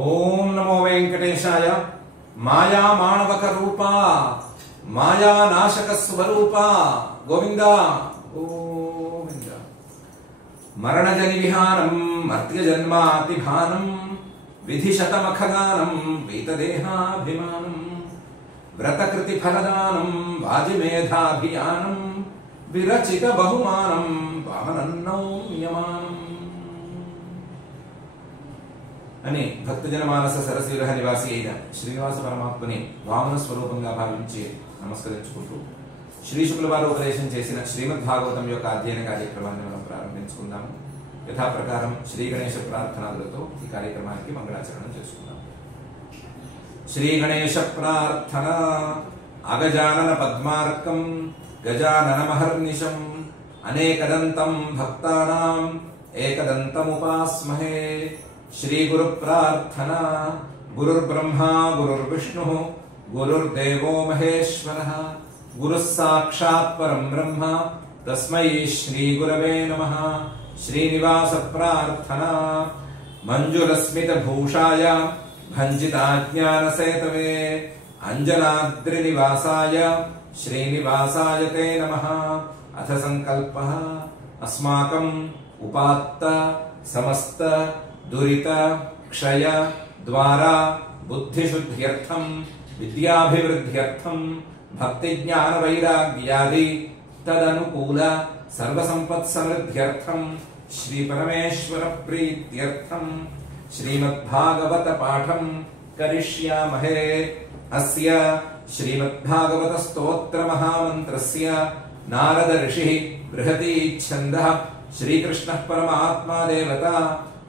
ఓం నమో వెంకటేశాయ. మాయా మానవక రూపా మాయా నాశక స్వరూప గోవింద గోవింద. మరణజని విహారం మర్త్య జన్మాతిభానం విధిశతమఖగానం వీతదేహాభిమానం వ్రతకృతి ఫలదానం వాజిమేధాభియానం విరచిత బహుమానం వామనన్నౌమ్యమానం అని భక్తజనమానస సరసిరహ నివాసి అయిన శ్రీనివాస పరమాత్మని వామన స్వరూపంగా భావించి నమస్కరించుకుంటూ శ్రీ శుక్ల వారు ఉపదేశం చేసిన శ్రీమద్ భాగవతం యొక్క అధ్యయన కార్యక్రమాన్ని మనం ప్రారంభించుకుందాము. యథాప్రకారం శ్రీ గణేశ ప్రార్థనాదులతో ఈ కార్యక్రమానికి మంగళాచరణం చేసుకుందాం. శ్రీ గణేశ ప్రార్థన. అగజానన పద్మార్కం గజానన మహర్నిశం అనేకదంతం భక్తానాం ఏకదంతముపాస్మహే. శ్రీ గురు ప్రార్థన. గురుర్బ్రహ్మా గురుర్విష్ణుః గురుర్దేవో మహేశ్వరః గురుః సాక్షాత్ పరం బ్రహ్మ తస్మై శ్రీ గురవే నమః. శ్రీనివాస ప్రార్థన. మంజురస్మిత భూషాయ భంజితాజ్ఞానసేతవే అంజనాద్రి నివాసాయ శ్రీనివాసాయ తే నమః. అథ సంకల్పః. అస్మాకం ఉపాత్త సమస్త దురిత క్షయ ద్వారా బుద్ధిశుద్ధ్యర్థం విద్యాభివృద్ధ్యర్థం భక్తి జ్ఞాన వైరాగ్యాది తదనుకూల సర్వసంపత్ సమృద్ధ్యర్థం శ్రీ పరమేశ్వర ప్రీత్యర్థం శ్రీమద్భాగవత పాఠం కరిష్యామహే. అస్య శ్రీమద్భాగవత స్తోత్ర మహామంత్రస్య నారద ఋషిః బృహతి ఛందః శ్రీకృష్ణః పరమాత్మా దేవత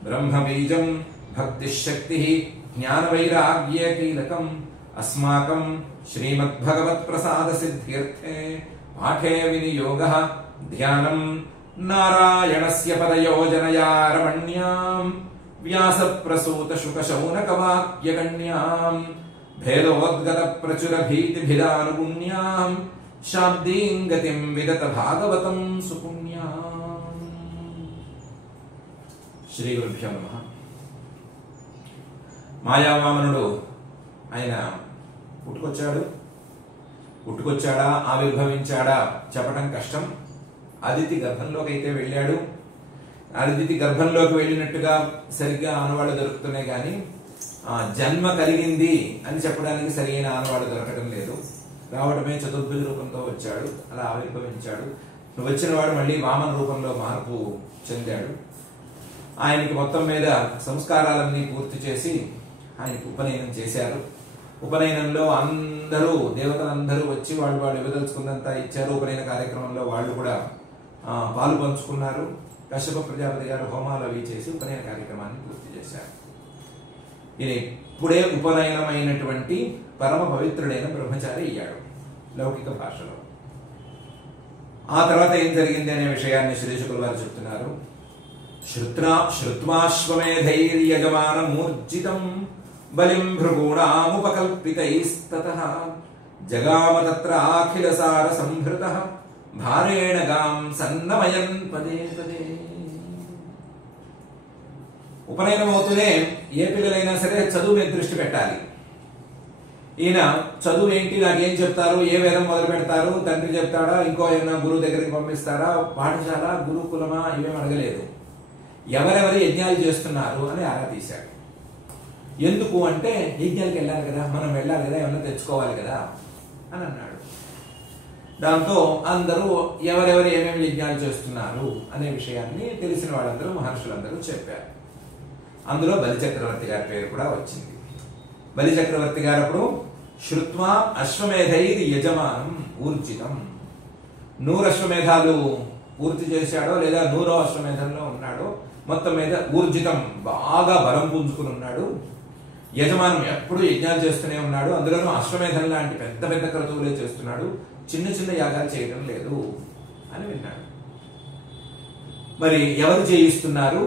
బ్రహ్మ బీజం భక్తిశక్తిః జ్ఞానవైరాగ్యే కీలకం. అస్మాకం శ్రీమద్భగవత్ ప్రసాద సిద్ధ్యర్థే పాఠే వినియోగః ధ్యానం నారాయణస్య పదయోజనయా రమణ్యాం వ్యాస ప్రసూత శుక శౌనక వాక్యగణ్యాం భేదోద్గత ప్రచుర భీతిభిదానుగుణ్యాం శాబ్దీం గతిం విదత భాగవతం సుపుణ్యాం. శ్రీ గురుభ్యో నమః. మాయావామనుడు ఆయన పుట్టుకొచ్చాడా ఆవిర్భవించాడా చెప్పడం కష్టం. అదితి గర్భంలోకి అయితే వెళ్ళాడు. అదితి గర్భంలోకి వెళ్ళినట్టుగా సరిగ్గా ఆనవాళ్లు దొరుకుతున్నాయి కానీ జన్మ కలిగింది అని చెప్పడానికి సరైన ఆనవాళ్లు దొరకడం లేదు. రావడమే చతుర్భుజ రూపంతో వచ్చాడు, అలా ఆవిర్భవించాడు. వచ్చిన వాడు మళ్ళీ వామన రూపంలో మార్పు చెందాడు. ఆయనకి మొత్తం మీద సంస్కారాలన్నీ పూర్తి చేసి ఆయనకు ఉపనయనం చేశారు. ఉపనయనంలో అందరూ దేవతలందరూ వచ్చి వాళ్ళు ఇవ్వదలుచుకున్నంత ఇచ్చారు. ఉపనయన కార్యక్రమంలో వాళ్ళు కూడా పాలు పంచుకున్నారు. కశ్యప ప్రజాపతి గారు హోమాలు అవి చేసి ఉపనయన కార్యక్రమాన్ని పూర్తి చేశారు. ఈయన ఇప్పుడే ఉపనయనమైనటువంటి పరమ పవిత్రుడైన బ్రహ్మచారి అయ్యాడు లౌకిక భాషలో. ఆ తర్వాత ఏం జరిగింది అనే విషయాన్ని శ్రీ శుకుల వారు చెప్తున్నారు. శ్రుత్వాశ్వమేధైర్యజమాన మూర్జితం బలిం భృగూణాముపకల్పితైస్తతః జగామ తత్ర అఖిలసార సంభృతః భారేణ గాం సన్నమయన్ పదే పదే. ఉపనయనం అవుతూనే ఏ పిల్లలైనా సరే చదువు మీద దృష్టి పెట్టాలి. ఈయన చదువు ఏంటి, నాకేం చెప్తారు, ఏ వేదం మొదలు పెడతారు, తండ్రి చెప్తాడా, ఇంకో ఏమైనా గురువు దగ్గరికి పంపిస్తారా, పాఠశాల గురుకులమా ఇవేం అడగలేదు. ఎవరెవరు యజ్ఞాలు చేస్తున్నారు అని ఆరా తీశాడు. ఎందుకు అంటే యజ్ఞాలకు వెళ్ళాలి కదా, మనం వెళ్ళాలి కదా, ఏమన్నా తెచ్చుకోవాలి కదా అని అన్నాడు. దాంతో అందరూ ఎవరెవరు ఏమేమి యజ్ఞాలు చేస్తున్నారు అనే విషయాన్ని తెలిసిన వాళ్ళందరూ మహర్షులందరూ చెప్పారు. అందులో బలిచక్రవర్తి గారి పేరు కూడా వచ్చింది. బలిచక్రవర్తి గారు అప్పుడు శ్రుత్వా అశ్వమేధైర్ యజమానం ఊర్జితం, 100 అశ్వమేధాలు పూర్తి చేశాడో లేదా 100వ అశ్వమేధంలో ఉన్నాడో, మొత్తం మీద ఊర్జితం బాగా బలం పుంజుకుని ఉన్నాడు. యజమానం ఎప్పుడు యజ్ఞాలు చేస్తూనే ఉన్నాడు. అందులోనూ అశ్వమేధం లాంటి పెద్ద పెద్ద క్రతువులే చేస్తున్నాడు, చిన్న చిన్న యాగాలు చేయడం లేదు అని విన్నాడు. మరి ఎవరు చేయిస్తున్నారు,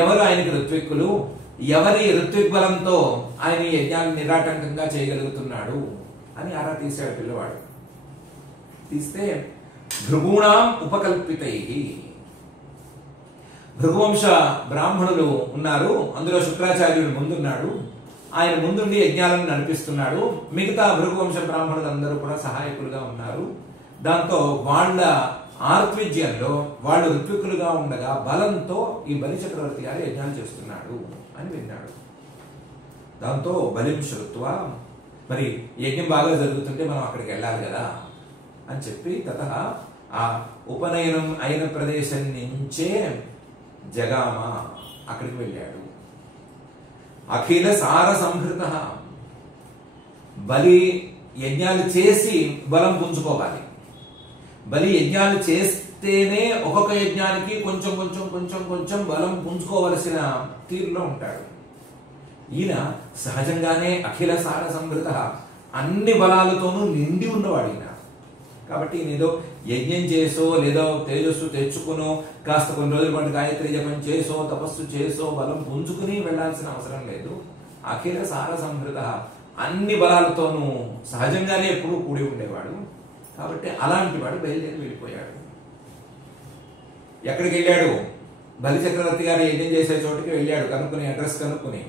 ఎవరు ఆయనకి ఋత్విక్కులు, ఎవరి ఋత్విక్ బలంతో ఆయన యజ్ఞాన్ని నిరాటంకంగా చేయగలుగుతున్నాడు అని ఆరా తీశాడు పిల్లవాడు. తీస్తే భృగూణాం ఉపకల్పితై, భృగువంశ బ్రాహ్మణులు ఉన్నారు, అందులో శుక్రాచార్యుడు ముందున్నాడు. ఆయన ముందుండి యజ్ఞాలను నడిపిస్తున్నాడు. మిగతా భృగువంశ బ్రాహ్మణులందరూ కూడా సహాయకులుగా ఉన్నారు. దాంతో వాళ్ళ ఆర్త్విజ్యంలో వాళ్ళు ఋత్వికులుగా ఉండగా బలంతో ఈ బలి చక్రవర్తి గారు యజ్ఞాలు చేస్తున్నాడు అని విన్నాడు. దాంతో బలిం శ్రుత్వ, మరి యజ్ఞం బాగా జరుగుతుంటే మనం అక్కడికి వెళ్ళాలి కదా అని చెప్పి తతః ఆ ఉపనయనం అయిన ప్రదేశం నుంచే జగామ అక్కడికి వెళ్ళాడు. అఖిల సార సంహృత, బలి యజ్ఞాలు చేసి బలం పుంజుకోవాలి. బలి యజ్ఞాలు చేస్తేనే ఒక్కొక్క యజ్ఞానికి కొంచెం కొంచెం కొంచెం కొంచెం బలం పుంజుకోవలసిన తీరులో ఉంటాడు. ఈయన సహజంగానే అఖిల సార సంహృత, అన్ని బలాలతోనూ నిండి ఉన్నవాడు ఈయన. కాబట్టి ఈయన ఏదో యజ్ఞం చేసో లేదో తేజస్సు తెచ్చుకునో కాస్త కొన్ని రోజుల పాటు గాయత్రి జపం చేసో తపస్సు చేసో బలం పుంజుకుని వెళ్లాల్సిన అవసరం లేదు. అఖిల సార సంహృత, అన్ని బలాలతోనూ సహజంగానే ఎప్పుడూ కూడి ఉండేవాడు. కాబట్టి అలాంటి వాడు బయలుదేరి వెళ్ళిపోయాడు. ఎక్కడికి వెళ్ళాడు? బలి చక్రవర్తి గారు యజ్ఞం చేసే చోటుకి వెళ్ళాడు. కనుక్కుని అడ్రస్ కనుక్కుని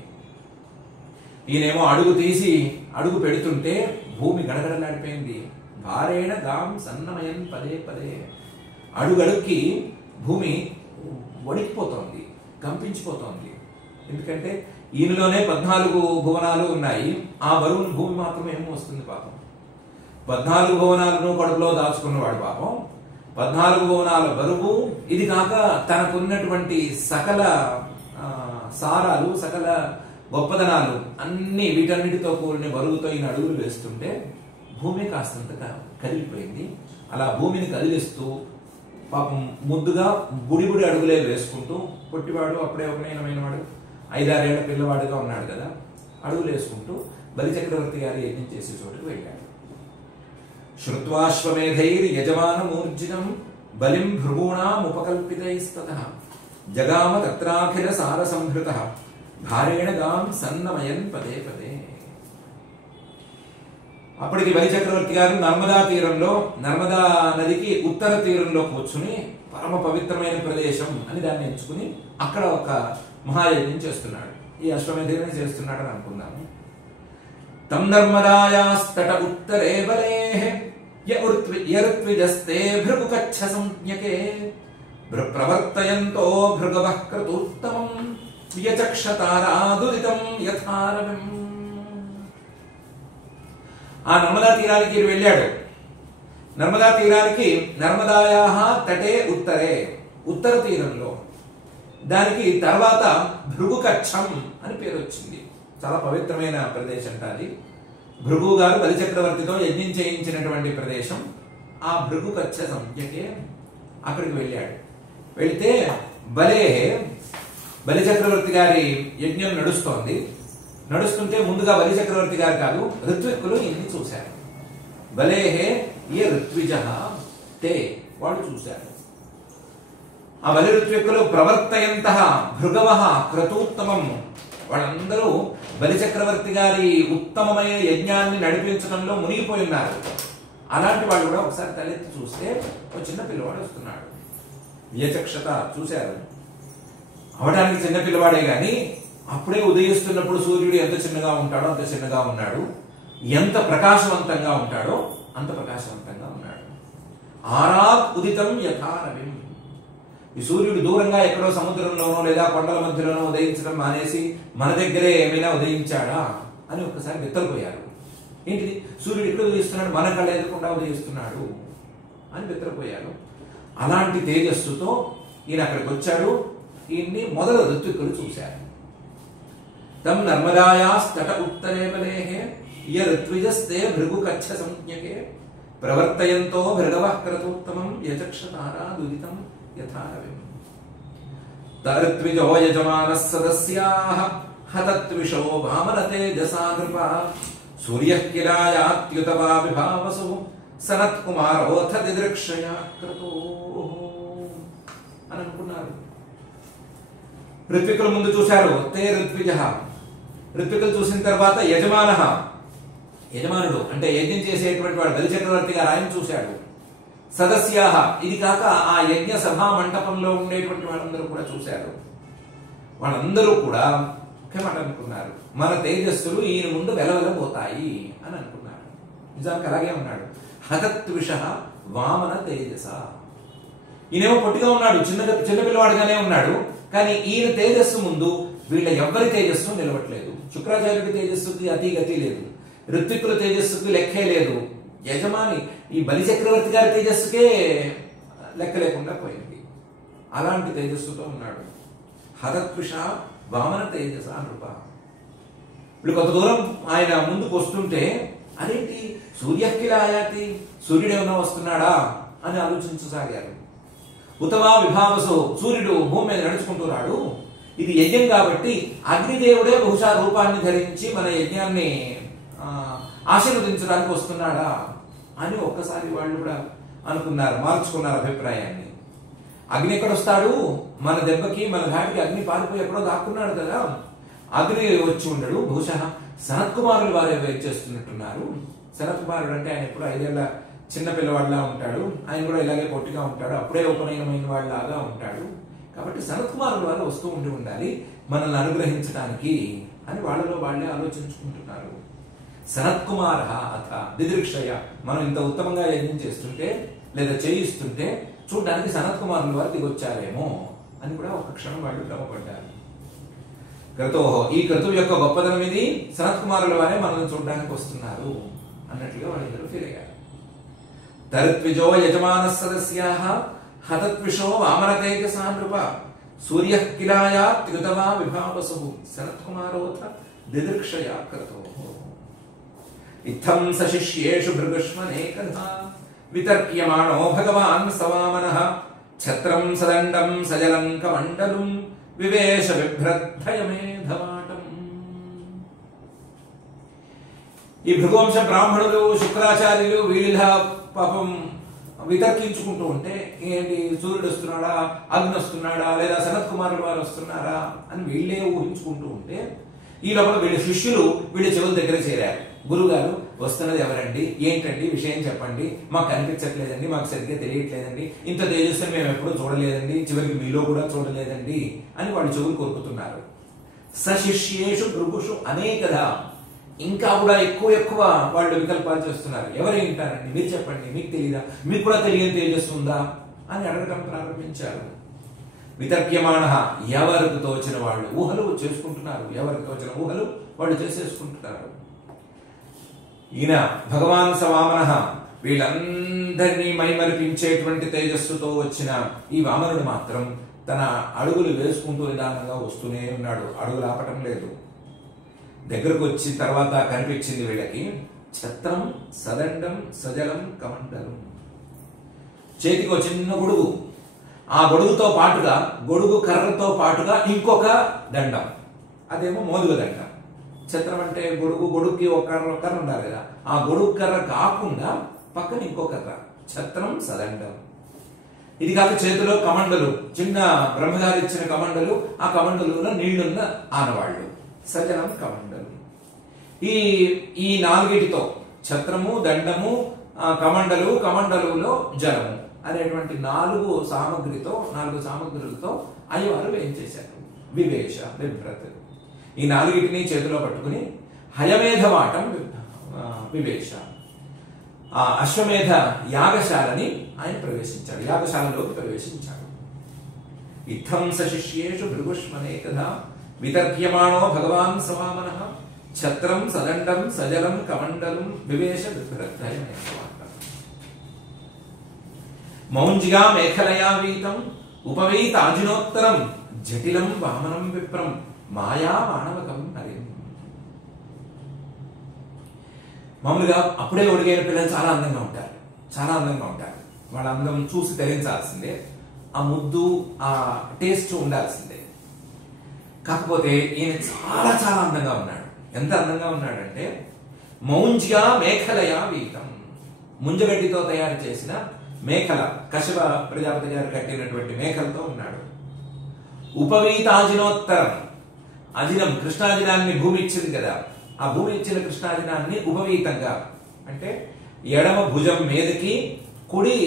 ఈయనేమో అడుగు తీసి అడుగు పెడుతుంటే భూమి గడగడలాడిపోయింది. భారేణ గాం సన్నమయం పదే పదే, అడుగడుక్కి భూమి వణికిపోతోంది, కంపించిపోతోంది. ఎందుకంటే ఈయనలోనే 14 భువనాలు ఉన్నాయి. ఆ బరువును భూమి మాత్రం ఏమో వస్తుంది పాపం. 14 భువనాలను కడుపులో దాచుకున్నవాడు పాపం. 14 భువనాల బరువు, ఇది కాక తనకున్నటువంటి సకల సారాలు, సకల గొప్పదనాలు అన్ని వీటన్నిటితో కూడిన బరువుతో ఈయన అడుగులు వేస్తుంటే భూమి కాస్తంతగా కదిలిపోయింది. అలా భూమిని కదిలిస్తూ పాపం ముద్దుగా బుడిబుడి అడుగులే వేసుకుంటూ, పొట్టివాడు అప్పుడే ఉపనయనమైన వాడు 5-6 ఏళ్ల పిల్లవాడుగా ఉన్నాడు కదా, అడుగులు వేసుకుంటూ బలి చక్రవర్తి గారి యజ్ఞం చేసే చోటుకు వెళ్ళాడు. శ్రుత్వాశ్వమేధైర్ యజమానమూర్జితం బలిం భృగూణాముపకల్పితైస్తతః జగామ తత్రాఖిల సార సంహృత భారేణ గాం సన్నమయన్ పదే పదే. అప్పటికి బలి చక్రవర్తి గారు నర్మదా తీరంలో, నర్మదా నదికి ఉత్తర తీరంలో కూర్చుని పరమ పవిత్రమైన ప్రదేశం అని దాన్ని ఎంచుకుని అక్కడ ఒక మహాయజ్ఞం చేస్తున్నాడు. ఈ అశ్వమేధైర్ని చేస్తున్నాడు అని అనుకుందాము. తం నర్మదాయాస్తట ఉత్తరే బలేః యరుత్విజస్తే భృగుకచ్చ సంజ్ఞకే ప్రవర్తయంతో భృగవః క్రతూత్తమం యచక్షతారాదుదితం యథారవిం. ఆ నర్మదా తీరానికి వెళ్ళాడు. నర్మదా తీరానికి నర్మదాయాః తటే ఉత్తరే, ఉత్తర తీరంలో, దానికి తర్వాత భృగుకచ్చం అని పేరు వచ్చింది. చాలా పవిత్రమైన ప్రదేశం అది. భృగు గారు బలి చక్రవర్తితో యజ్ఞం చేయించినటువంటి ప్రదేశం. ఆ భృగుకచ్చ సంజ్ఞకే అక్కడికి వెళ్ళాడు. వెళితే బలి చక్రవర్తి గారి యజ్ఞం నడుస్తోంది. నడుస్తుంటే ముందుగా బలి చక్రవర్తి గారు కాదు, ఋత్విక్కులు ఇన్ని చూశారు. బలేహే ఏ ఋత్విజః తే, వాడు చూశారు. ఆ బలి ఋత్విక్కులు ప్రవర్తయంతః భృగవః క్రతూత్తమం, వాళ్ళందరూ బలి చక్రవర్తి గారి ఉత్తమమైన యజ్ఞాన్ని నడిపించడంలో మునిగిపోయి ఉన్నారు. అలాంటి వాళ్ళు కూడా ఒకసారి తలెత్తి చూస్తే ఒక చిన్న పిల్లవాడు వస్తున్నాడు. యచక్షత చూశారు. అవడానికి చిన్న పిల్లవాడే గాని అప్పుడే ఉదయిస్తున్నప్పుడు సూర్యుడు ఎంత చిన్నగా ఉంటాడో అంత చిన్నగా ఉన్నాడు, ఎంత ప్రకాశవంతంగా ఉంటాడో అంత ప్రకాశవంతంగా ఉన్నాడు. ఆరాత్ ఉదితం యథారవిం. ఈ సూర్యుడు దూరంగా ఎక్కడో సముద్రంలోనో లేదా కొండల మధ్యలోనో ఉదయించడం మానేసి మన దగ్గరే ఏమైనా ఉదయించాడా అని ఒక్కసారి బెత్తరపోయారు. ఏంటిది, సూర్యుడు ఎక్కడ ఉదయిస్తున్నాడు, మన కళ్ళ ఎదురకుండా ఉదయిస్తున్నాడు అని బెత్తరపోయారు. అలాంటి తేజస్సుతో ఈయన అక్కడికి వచ్చాడు. ఈయన్ని మొదలు ఋత్విక్కులు చూశారు. తం నర్మదాయాస్తట ఉత్తరే బలేః యరుత్విజస్తే భృగుకచ్చ సంజ్ఞకే ప్రవర్తయంతో భృగవః క్రతూత్తమం యచక్షతారాదుదితం యథారవిం. తరుత్విజో యజమానః సదస్యాః హతత్విషో వామనతేజసా నృపా సూర్యః కిలాయాత్యుతవా విభావసు సనత్కుమారోథ దిదృక్షయా క్రతోః అని అనుకున్నారు. ఋత్వికులు ముందు చూశారు. తే ఋత్విజః, ఋత్వికులు చూసిన తర్వాత యజమానుడు అంటే యజ్ఞం చేసేటువంటి వాడు బలి చక్రవర్తి గారు ఆయన చూశాడు. సదస్యాహ, ఇది కాక ఆ యజ్ఞ సభా మంటపంలో ఉండేటువంటి వాళ్ళందరూ కూడా చూశారు. వాళ్ళందరూ కూడా అనుకున్నారు, మన తేజస్సులు ఈయన ముందు వెలవెలబోతాయి అని అనుకున్నారు. నిజానికి అలాగే ఉన్నాడు. హతత్విష వామన తేజస. ఈయనేమో పొట్టిగా ఉన్నాడు, చిన్న పిల్లవాడుగానే ఉన్నాడు. కానీ ఈయన తేజస్సు ముందు వీళ్ళ ఎవ్వరి తేజస్సు నిలవట్లేదు. శుక్రాచార్యుడి తేజస్సుకి అతి గతి లేదు, ఋత్విక్కుల తేజస్సుకి లెక్కే లేదు, యజమాని ఈ బలి చక్రవర్తి గారి తేజస్సుకే లెక్క లేకుండా పోయింది. అలాంటి తేజస్సుతో ఉన్నాడు. హతత్విష వామన తేజస నృప. ఇప్పుడు కొంత దూరం ఆయన ముందుకు వస్తుంటే, అదేంటి సూర్యకిలాయాతి, సూర్యుడు ఏమన్నా వస్తున్నాడా అని ఆలోచించసాగారు. ఉతవా విభావసో, సూర్యుడు భూమి మీద నడుచుకుంటున్నాడు. ఇది యజ్ఞం కాబట్టి అగ్నిదేవుడే బహుశా రూపాన్ని ధరించి మన యజ్ఞాన్ని ఆశీర్వదించడానికి వస్తున్నాడా అని ఒక్కసారి వాళ్ళు కూడా అనుకున్నారు, మార్చుకున్నారు అభిప్రాయాన్ని. అగ్ని ఎక్కడొస్తాడు, మన దెబ్బకి మన ధాటికి అగ్ని పారిపోయి ఎక్కడో దాక్కున్నాడు కదా, అగ్ని వచ్చి ఉండడు. బహుశా సనత్కుమారులు వారే వెయిట్ చేస్తున్నట్టున్నారు. సనత్కుమారుడు అంటే ఆయన ఎప్పుడు 5 ఏళ్ల చిన్న పిల్లవాడిలా ఉంటాడు. ఆయన కూడా ఇలాగే పొట్టిగా ఉంటాడు, అప్పుడే ఉపనయనమైన వాళ్ళలాగా ఉంటాడు. కాబట్టి సనత్కుమారులు వారు వస్తూ ఉండాలి మనల్ని అనుగ్రహించడానికి అని వాళ్ళలో వాళ్ళే ఆలోచించుకుంటున్నారు. సనత్కుమార అథ దిదృక్షయ, మనం ఇంత ఉత్తమంగా యజ్ఞం చేస్తుంటే లేదా చేయిస్తుంటే చూడడానికి సనత్కుమారుల వారు దిగొచ్చారేమో అని కూడా ఒక క్షణం వాళ్ళు భ్రమపడ్డారు. క్రతోహో, ఈ క్రతువు యొక్క గొప్పదనం ఇది, సనత్కుమారుల వారే మనల్ని చూడడానికి వస్తున్నారు అన్నట్లుగా వాళ్ళిద్దరూ ఫీల్ అయ్యారు. తరుత్విజో యజమాన సదస్యాః హతత్విషో వామన తేజసా నృప సూర్యః కిలాయాత్ యుతవా విభావసుః సనత్కుమారోథ దిదృక్షయా క్రతోః. ఇత్థం సశిష్యేషు భృగుష్మనేకధా వితర్క్యమాణో భగవాన్ సవామనః ఛత్రం సదండం సజలం కమండలం వివేశ బిభ్రద్ధయమేధవాటం. ఈ భృగువంశ బ్రాహ్మణులు, శుక్రాచార్యులు వీళ్ళ పాపం వితర్కించుకుంటూ ఉంటే, ఏంటి సూర్యుడు వస్తున్నాడా, అగ్ని వస్తున్నాడా, లేదా సనత్ కుమారుడు వారు వస్తున్నారా అని వీళ్ళే ఊహించుకుంటూ ఉంటే, ఈ లోపల వీళ్ళ శిష్యులు వీళ్ళ చెవుల దగ్గర చేరారు. గురుగారు వస్తున్నది ఎవరండి, ఏంటండి విషయం చెప్పండి, మాకు కనిపించట్లేదండి, మాకు సరిగ్గా తెలియట్లేదండి, ఇంత తేజస్సుని మేము ఎప్పుడూ చూడలేదండి, చివరికి మీలో కూడా చూడలేదండి అని వాళ్ళు చెవులు కోరుకుతున్నారు. సశిష్యేషు భృగుషు అనేకదా, ఇంకా కూడా ఎక్కువ వాళ్ళు వికల్పాలు చేస్తున్నారు. ఎవరు వింటారండి, మీరు చెప్పండి, మీకు తెలియదా, మీకు కూడా తెలియని తేజస్సు ఉందా అని అడగటం ప్రారంభించారు. వితర్క్యమాణ, ఎవరికి తోచిన వాళ్ళు ఊహలు చేసుకుంటున్నారు, ఎవరికి తోచిన ఊహలు వాళ్ళు చేసేసుకుంటున్నారు. ఈయన భగవాన్ సవామన, వీళ్ళందరినీ మైమరిపించేటువంటి తేజస్సుతో వచ్చిన ఈ వామనుడు మాత్రం తన అడుగులు వేసుకుంటూ నిదానంగా వస్తూనే ఉన్నాడు, అడుగులు ఆపటం లేదు. దగ్గరకు వచ్చిన తర్వాత కనిపించింది వీళ్ళకి ఛత్రం సదండం సజలం కమండలం. చేతికి ఒక చిన్న గొడుగు, ఆ గొడుగుతో పాటుగా, గొడుగు కర్రతో పాటుగా ఇంకొక దండం, అదేమో మోదుగ దండం. ఛత్రం అంటే గొడుగు, గొడుగుకి ఒక కర్ర ఉండాలి కదా, ఆ గొడుగు కర్ర కాకుండా పక్కన ఇంకో కర్ర, ఛత్రం సదండం. ఇది కాక చేతిలో కమండలు, చిన్న బ్రహ్మగారి ఇచ్చిన కమండలు, ఆ కమండలులో నీళ్లున్న ఆనవాళ్లు, సజలం కమండలు. ఈ నాలుగిటితో ఛత్రము, దండము, కమండలు, కమండలులో జలము అనేటువంటి నాలుగు సామగ్రులతో అయ్యవారు ఏం చేశారు, వివేశ బిభ్రత్. ఈ నాలుగిటిని చేతిలో పట్టుకుని హయమేధవాటం వివేశ, ఆ అశ్వమేధ యాగశాలని ఆయన ప్రవేశించాడు, యాగశాలలోకి ప్రవేశించాడు. ఇత్థం సశిష్యేషు భృగుష్మనేకదా వితర్క్యమాణో భగవాన్ సవామనః ఛత్రం సదండం సజలం కమండలం వివేశ బిభ్రద్ధయమేధవాటం. మౌంజిగా మేఖలయా వీతం ఉపవీతాజినోత్తరం జటిలం వామనం విప్రం మాయా మానవకం హరి. మామూలుగా అప్పుడే ఒడిగైన పిల్లలు చాలా అందంగా ఉంటారు, చాలా అందంగా ఉంటారు. వాళ్ళ అందం చూసి ధరించాల్సిందే, ఆ ముద్దు, ఆ టేస్ట్ ఉండాల్సిందే. కాకపోతే ఈయన చాలా చాలా అందంగా ఉన్నాడు. ఎంత అందంగా ఉన్నాడంటే మౌంజిగా మేఖలయా వీతం, ముంజగడ్డితో తయారు చేసిన మేఖల, కశ్యప ప్రజాపతి గారు కట్టినటువంటి మేఖలతో ఉన్నాడు. ఉపవీతాజినోత్తరం, అజినం కృష్ణాజినాన్ని భూమి ఇచ్చింది కదా, ఆ భూమి ఇచ్చిన కృష్ణాజినాన్ని ఉపవీతంగా అంటే ఎడమ భుజం మీదకి కుడి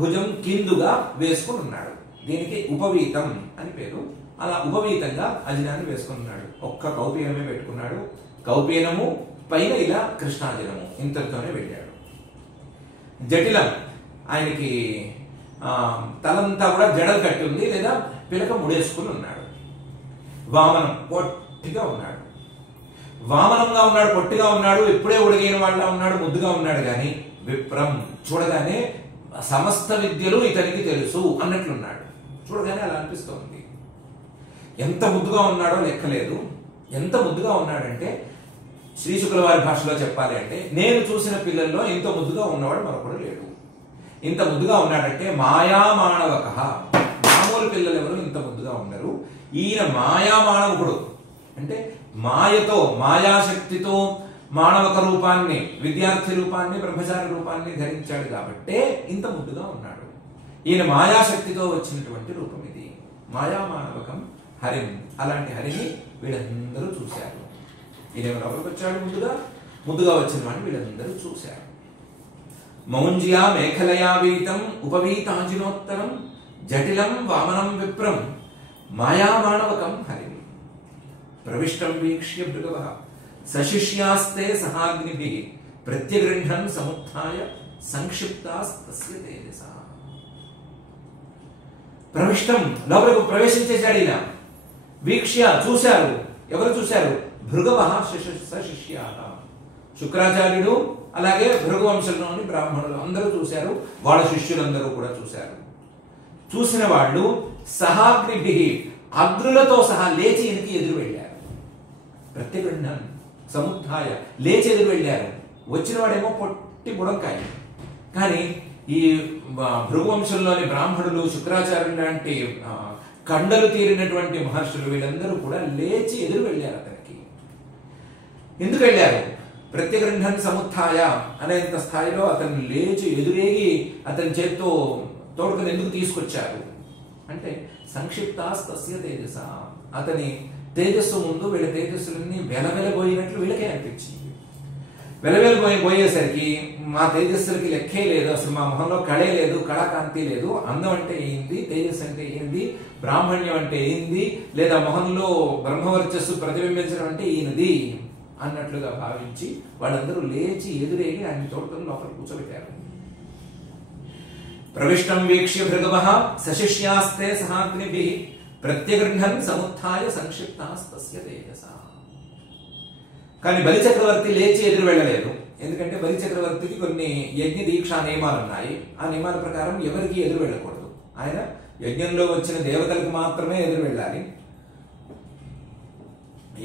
భుజం కిందుగా వేసుకుని ఉన్నాడు. దీనికి ఉపవీతం అని పేరు. అలా ఉపవీతంగా అజినాన్ని వేసుకుని ఉన్నాడు. ఒక్క కౌపీనమే పెట్టుకున్నాడు. కౌపీనము పైన ఇలా కృష్ణాజినము ఇంతటితోనే వెళ్ళాడు. జటిలం ఆయనకి తలంతా కూడా జడలు కట్టి ఉంది, లేదా పిలక ముడేసుకుని ఉన్నాడు. వామనం పొట్టిగా ఉన్నాడు. వామనంగా ఉన్నాడు, పొట్టిగా ఉన్నాడు, ఇప్పుడే ఉడిగిన వాళ్ళ ఉన్నాడు, ముద్దుగా ఉన్నాడు. కానీ విప్రం చూడగానే సమస్త విద్యలు ఇతనికి తెలుసు అన్నట్లున్నాడు. చూడగానే అలా అనిపిస్తోంది. ఎంత ముద్దుగా ఉన్నాడో లెక్కలేదు. ఎంత ముద్దుగా ఉన్నాడంటే శ్రీ శుక్ల వారి భాషలో చెప్పాలి అంటే, నేను చూసిన పిల్లల్లో ఇంత ముద్దుగా ఉన్నవాడు మరొకడు లేడు. ఇంత ముద్దుగా ఉన్నాడంటే మాయామాణవక, మామూలు పిల్లలు ఎవరు ఇంత ముద్దుగా ఉండరు. ఈయన మాయామాణవకుడు అంటే మాయతో, మాయాశక్తితో మానవక రూపాన్ని, విద్యార్థి రూపాన్ని, బ్రహ్మచారి రూపాన్ని ధరించాడు కాబట్టే ఇంత ముద్దుగా ఉన్నాడు. ఈయన మాయాశక్తితో వచ్చినటువంటి రూపం ఇది. మాయామానవకం హరిం. అలాంటి హరిని వీళ్ళందరూ చూశారు. ఈయన ఎవరికి వచ్చాడు? ముద్దుగా వచ్చిన వాడిని వీళ్ళందరూ చూశారు. మౌంజ్యా మేఖలయా వీతం ఉపవీతాజినోత్తరం జటిలం వామనం విప్రం మాయామాణవకం హరిం ప్రవిష్టం వీక్ష్య భృగవః సశిష్యాస్తే సహాగ్నిభిః ప్రత్యగృహ్ణన్ సముత్థాయ సంక్షిప్తాస్తస్య తేజసః. ప్రవిష్టం లోపలకు ప్రవేశించేశాడు ఈయన. వీక్ష్య చూశారు. ఎవరు చూశారు? భృగవః సశిష్యాః. శుక్రాచార్యుడు అలాగే భృగువంశంలోని బ్రాహ్మణులు అందరూ చూశారు. వాళ్ళ శిష్యులందరూ కూడా చూశారు. చూసిన వాళ్ళు సహాగ్నిభిః అగ్నులతో సహా లేచి ఈయనకి ఎదురు వెళ్ళారు. ప్రత్యగృహ్ణన్ సముత్థాయ లేచి ఎదురు వెళ్ళారు. వచ్చిన వాడేమో పొట్టి బుడంకాయ. కానీ ఈ భృగువంశంలోని బ్రాహ్మణులు, శుక్రాచార్యులు లాంటి కండలు తీరినటువంటి మహర్షులు వీళ్ళందరూ కూడా లేచి ఎదురు వెళ్ళారు అతనికి. ఎందుకు వెళ్ళారు? ప్రత్యగృహ్ణన్ సముత్థాయ అనేంత స్థాయిలో అతను లేచి ఎదురేగి అతని చేత్తో తోడుకుని ఎందుకు తీసుకొచ్చారు అంటే సంక్షిప్తాస్తస్య తేజస, అతని తేజస్సు ముందు వీళ్ళ తేజస్సులన్నీ వెలవెలబోయినట్లు వీళ్ళకే అనిపించింది. వెలవెలబోయేసరికి మా తేజస్సులకి లెక్కే లేదు, అసలు మా మొహంలో కళే లేదు, కళాకాంతి లేదు, అందం అంటే ఏంది, తేజస్సు అంటే ఏంది, బ్రాహ్మణ్యం అంటే ఏంది, లేదా మొహంలో బ్రహ్మవర్చస్సు ప్రతిబింబించడం అంటే ఈయనది అన్నట్లుగా భావించి వాళ్ళందరూ లేచి ఎదురేగి ఆయన తోటలో లోపల కూర్చోబెట్టారు. ప్రవిష్టం వీక్ష్య భృగవః సశిష్యాస్తే సహాగ్నిభిః ప్రత్యగృహ్ణన్ సముత్థాయ సంక్షిప్తాస్తస్య తేజసః. కానీ బలిచక్రవర్తి లేచి ఎదురు వెళ్ళలేదు. ఎందుకంటే బలిచక్రవర్తికి కొన్ని యజ్ఞ దీక్షా నియమాలు ఉన్నాయి. ఆ నియమాల ప్రకారం ఎవరికి ఎదురు వెళ్ళకూడదు. ఆయన యజ్ఞంలో వచ్చిన దేవతలకు మాత్రమే ఎదురు వెళ్ళాలి.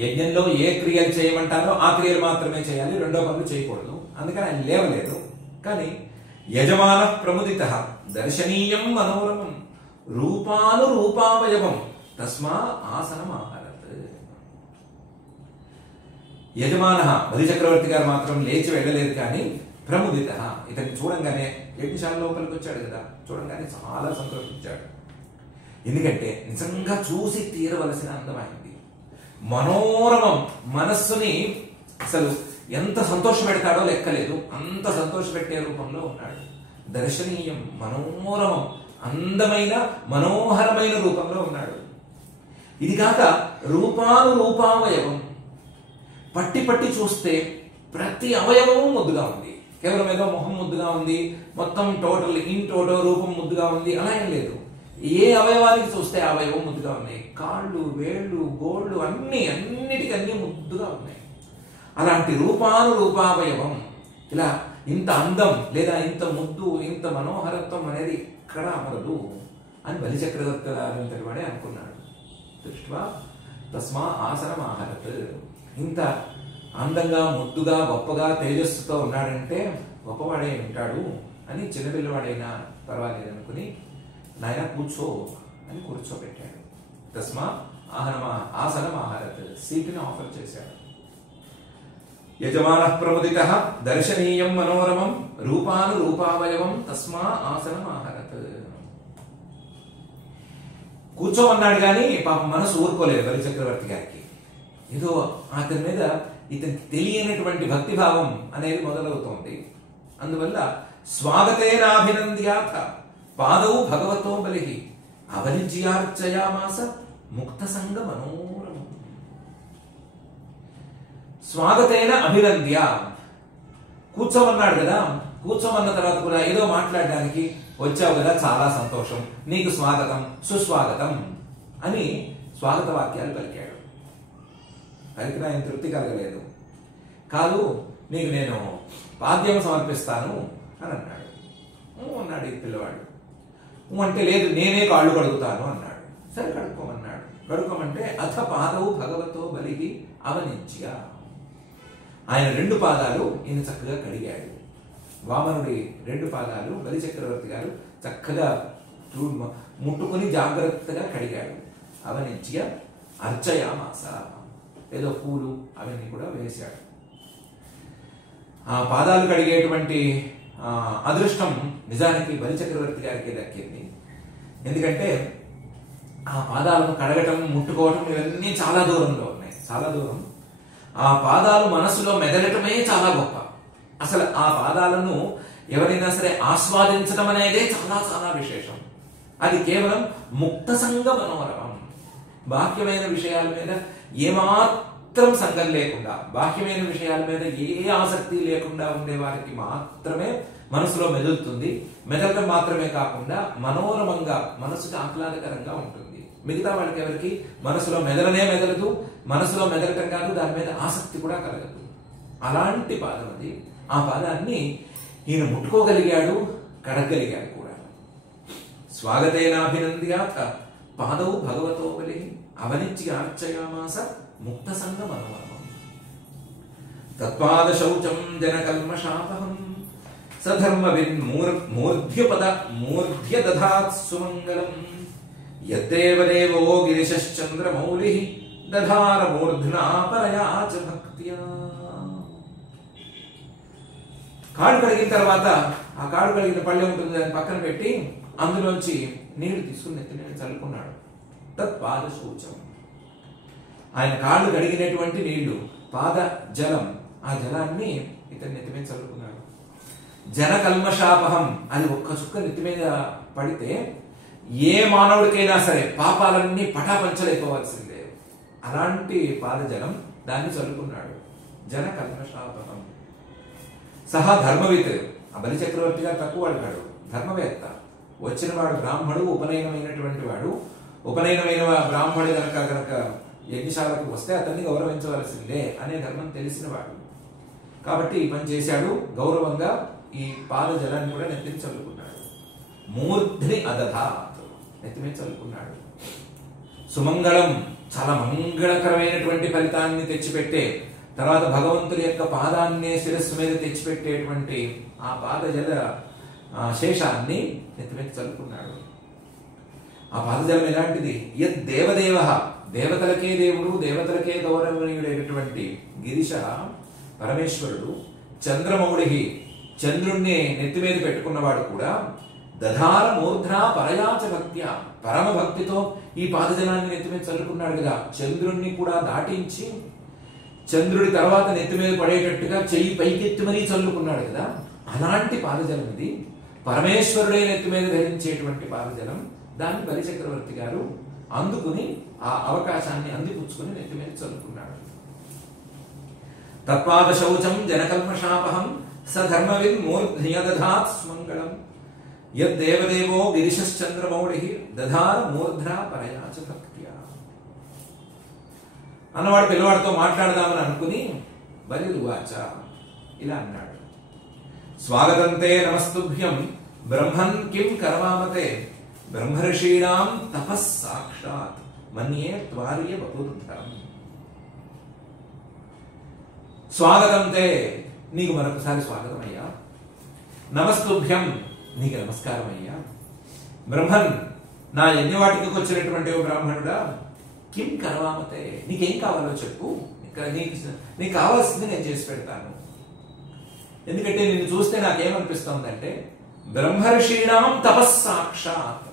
యజ్ఞంలో ఏ క్రియలు చేయమంటారో ఆ క్రియలు మాత్రమే చేయాలి, రెండో పనులు చేయకూడదు. అందుకని ఆయన లేవలేదు. కానీ యజమాన ప్రముదిత దర్శనీయం మనోరమం రూపానురూపావయవం తస్మా ఆసనమాహరత్. యజమాన బలిచక్రవర్తి గారు మాత్రం లేచి వెళ్ళలేదు. కానీ ప్రముదిత, ఇతన్ని చూడంగానే యజ్ఞశాల లోపలికి వచ్చాడు కదా, చూడంగానే చాలా సంతోషించాడు. ఎందుకంటే నిజంగా చూసి తీరవలసిన అందమైంది. మనోరమం, మనస్సుని అసలు ఎంత సంతోష పెడతాడో లెక్కలేదు, అంత సంతోష పెట్టే రూపంలో ఉన్నాడు. దర్శనీయం మనోరమం, అందమైన మనోహరమైన రూపంలో ఉన్నాడు. ఇది కాక రూపానురూపావయవం, పట్టి పట్టి చూస్తే ప్రతి అవయవము ముద్దుగా ఉంది. కేవలం ఏదో మొహం ముద్దుగా ఉంది, మొత్తం టోటల్ ఇన్ టోటో రూపం ముద్దుగా ఉంది అలా ఏం లేదు. ఏ అవయవానికి చూస్తే అవయవం ముద్దుగా ఉన్నాయి. కాళ్ళు, వేళ్ళు, గోళ్ళు అన్నిటికీ అన్ని ముద్దుగా ఉన్నాయి. అలాంటి రూపానురూపావయవం, ఇలా ఇంత అందం లేదా ఇంత ముద్దు, ఇంత మనోహరత్వం అనేది ఎక్కడ అమరదు అని బలిచక్రవర్తి అంతటి వాడే అనుకున్నాడు. దృష్ట్వా తస్మా ఆసనం ఆహరత్. ఇంత అందంగా, ముద్దుగా, గొప్పగా, తేజస్సుతో ఉన్నాడంటే గొప్పవాడే ఉంటాడు అని చిన్నపిల్లవాడైనా పర్వాలేదు అనుకుని నాయన కూర్చో అని కూర్చోబెట్టాడు. తస్మా ఆసనం ఆహరత్, సీటుని ఆఫర్ చేశాడు. యజమానః ప్రముదితః దర్శనీయం మనోరమం రూపానురూపావయవం తస్మా ఆసనం ఆహరత్. కూర్చోమన్నాడు కానీ పాపం మనసు ఊరుకోలేదు బలిచక్రవర్తి గారికి. ఏదో అతని మీద ఇతనికి తెలియనటువంటి భక్తిభావం అనేది మొదలవుతోంది. అందువల్ల స్వాగతేనాభినంద్యాథ పాదౌ భగవతో బలిః అవనిజ్యార్చయామాస ముక్త సంగ మనోరమం. స్వాగతేన అభినంద్య, కూర్చోమన్నాడు కదా, కూర్చోమన్న తర్వాత కూడా ఏదో మాట్లాడడానికి వచ్చావు కదా, చాలా సంతోషం, నీకు స్వాగతం సుస్వాగతం అని స్వాగత వాక్యాలు పలికాడు. పలికిన ఆయన తృప్తి కలగలేదు. కాదు, నీకు నేను పాద్యం సమర్పిస్తాను అని అన్నాడు. అన్నాడు ఈ పిల్లవాడు. అంటే లేదు, నేనే కాళ్ళు కడుగుతాను అన్నాడు. సరే కడుక్కోమన్నాడు. కడుక్కోమంటే అథ పాదవు భగవతో బలిః అవనిజ్య, ఆయన 2 పాదాలు ఈయన చక్కగా కడిగాడు. వామనుడి 2 పాదాలు బలి చక్రవర్తి గారు చక్కగా ముట్టుకుని జాగ్రత్తగా కడిగాడు. అవనిజ్య అర్చయామాస, ఏదో పూలు అవన్నీ కూడా వేశాడు. ఆ పాదాలు కడిగేటువంటి అదృష్టం నిజానికి బలి చక్రవర్తి గారికి దక్కింది. ఎందుకంటే ఆ పాదాలను కడగటం, ముట్టుకోవటం ఇవన్నీ చాలా దూరంలో ఉన్నాయి, చాలా దూరం. ఆ పాదాలు మనసులో మెదలటమే చాలా గొప్ప. అసలు ఆ పాదాలను ఎవరైనా సరే ఆస్వాదించడం అనేదే చాలా చాలా విశేషం. అది కేవలం ముక్త సంగ మనోరమం. బాహ్యమైన విషయాల మీద ఏమాత్రం సంగం లేకుండా, బాహ్యమైన విషయాల మీద ఏ ఆసక్తి లేకుండా ఉండే వారికి మాత్రమే మనసులో మెదులుతుంది. మెదలడం మాత్రమే కాకుండా మనోరమంగా, మనసుకు ఆహ్లాదకరంగా ఉంటుంది. మిగతా వాళ్ళకి ఎవరికి మనసులో మెదలనే మెదలదు, మనసులో మెదలటం కాదు, దాని మీద ఆసక్తి కూడా కలగదు. అలాంటి పాదం అది. ఆ పాదాన్ని ఈయన ముట్టుకోగలిగాడు, కడగలిగాడు కూడా. స్వాగతేనాభినంద్యాథ పాదౌ భగవతో బలిః అవనిజ్య అర్చయామాస ముక్త సంగ మనోరమం. తత్పాద శౌచం జనకల్మషాపహం సధర్మవిన్ మూర్ధ్య దధాత్ సుమంగళం యద్దేవ దేవో గిరిశ్చంద్రమౌళిః దధార మూర్ధ్నా పరయా చ భక్త్యా. కాడు కడిగిన తర్వాత ఆ కాడు కడిగిన పళ్ళె ఉంటుంది, దాన్ని పక్కన పెట్టి అందులోంచి నీళ్లు తీసుకుని నెత్తి మీద చల్లుకున్నాడు. తత్పాద శౌచం, ఆయన కాళ్ళు కడిగినటువంటి నీళ్లు, పాద జలం, ఆ జలాన్ని ఇతని నెత్తి మీద చల్లుకున్నాడు. జన కల్మషాపహం, అది ఒక్క చుక్క నెత్తి మీద పడితే ఏ మానవుడికైనా సరే పాపాలన్నీ పటాపంచలైపోవాల్సిందే. అలాంటి పాదజలం దాన్ని చల్లుకున్నాడు. జన కల్మషాపహం. సహా ధర్మవిత్, ఆ బలి చక్రవర్తి గారు తక్కువ వాడు కాడు, ధర్మవేత్త. వచ్చిన వాడు బ్రాహ్మడు, ఉపనయనమైనటువంటి వాడు. ఉపనయనమైన బ్రాహ్మడు గనక యజ్ఞశాలకు వస్తే అతన్ని గౌరవించవలసిందే అనే ధర్మం తెలిసిన వాడు. కాబట్టి ఈ పని చేశాడు. గౌరవంగా ఈ పాద జలాన్ని కూడా నెత్తిని చల్లుకున్నాడు. మూర్ధ్ని అదధాత్, నెత్తి మీద చల్లుకున్నాడు. సుమంగళం, చాలా మంగళకరమైనటువంటి ఫలితాన్ని తెచ్చిపెట్టే, తర్వాత భగవంతుడి యొక్క పాదాన్ని శిరస్సు మీద తెచ్చిపెట్టేటువంటి ఆ పాద జల శేషాన్ని నెత్తి మీద చల్లుకున్నాడు. ఆ పాదజలం ఎలాంటిది? యద్ దేవదేవ, దేవతలకే దేవుడు, దేవతలకే గౌరవనీయుడైనటువంటి గిరిశ పరమేశ్వరుడు, చంద్రమౌళిః, చంద్రుణ్ణి నెత్తి మీద పెట్టుకున్నవాడు కూడా, దధార మూర్ధ్నా పరయాచ భక్త్యా, పరమ భక్తితో ఈ పాదజలాన్ని నెత్తి మీద చల్లుకున్నాడు కదా. చంద్రుణ్ణి కూడా దాటించి చంద్రుడి తర్వాత నెత్తి మీద పడేటట్టుగా చెయ్యి పైకెత్తి మరీ చల్లుకున్నాడు కదా. అలాంటి పాదజలం ఇది. పరమేశ్వరుడే నెత్తి మీద ధరించేటువంటి పాదజలం. దాన్ని బలి చక్రవర్తి గారు అందుకుని, ఆ అవకాశాన్ని అందిపుచ్చుకుని నెత్తి మీద చల్లుకున్నాడు. తత్పాద శౌచం జనకల్మషాపహం సధర్మవిన్ మూర్ధ్య దధాత్ సుమంగళం యద్దేవదేవో గిరిశ్చంద్రమౌళిః దధార మూర్ధ్నా పరయా చ భక్త్యా. అన్నవాడు పిల్లవాడితో మాట్లాడదామని అనుకుని బలి ఉవాచ, ఇలా అన్నాడు. స్వాగతంతే నమస్తుభ్యం బ్రహ్మన్ కిం కరవామతే బ్రహ్మర్షీణాం తపస్ సాక్షాత్ మన్యే త్వార్య వపుర్ధరం. స్వాగతంతే, నీకు మరొకసారి స్వాగతం అయ్యా. నమస్తుభ్యం, నీకు నమస్కారం అయ్యా. బ్రహ్మన్, నా యజ్ఞవాటికి వచ్చినటువంటి ఓ బ్రాహ్మణుడా, కిం కరవామతే, నీకేం కావాలో చెప్పు, నీకు కావాల్సింది నేను చేసి పెడతాను. ఎందుకంటే నిన్ను చూస్తే నాకేమనిపిస్తోందంటే బ్రహ్మర్షీణాం తపస్ సాక్షాత్,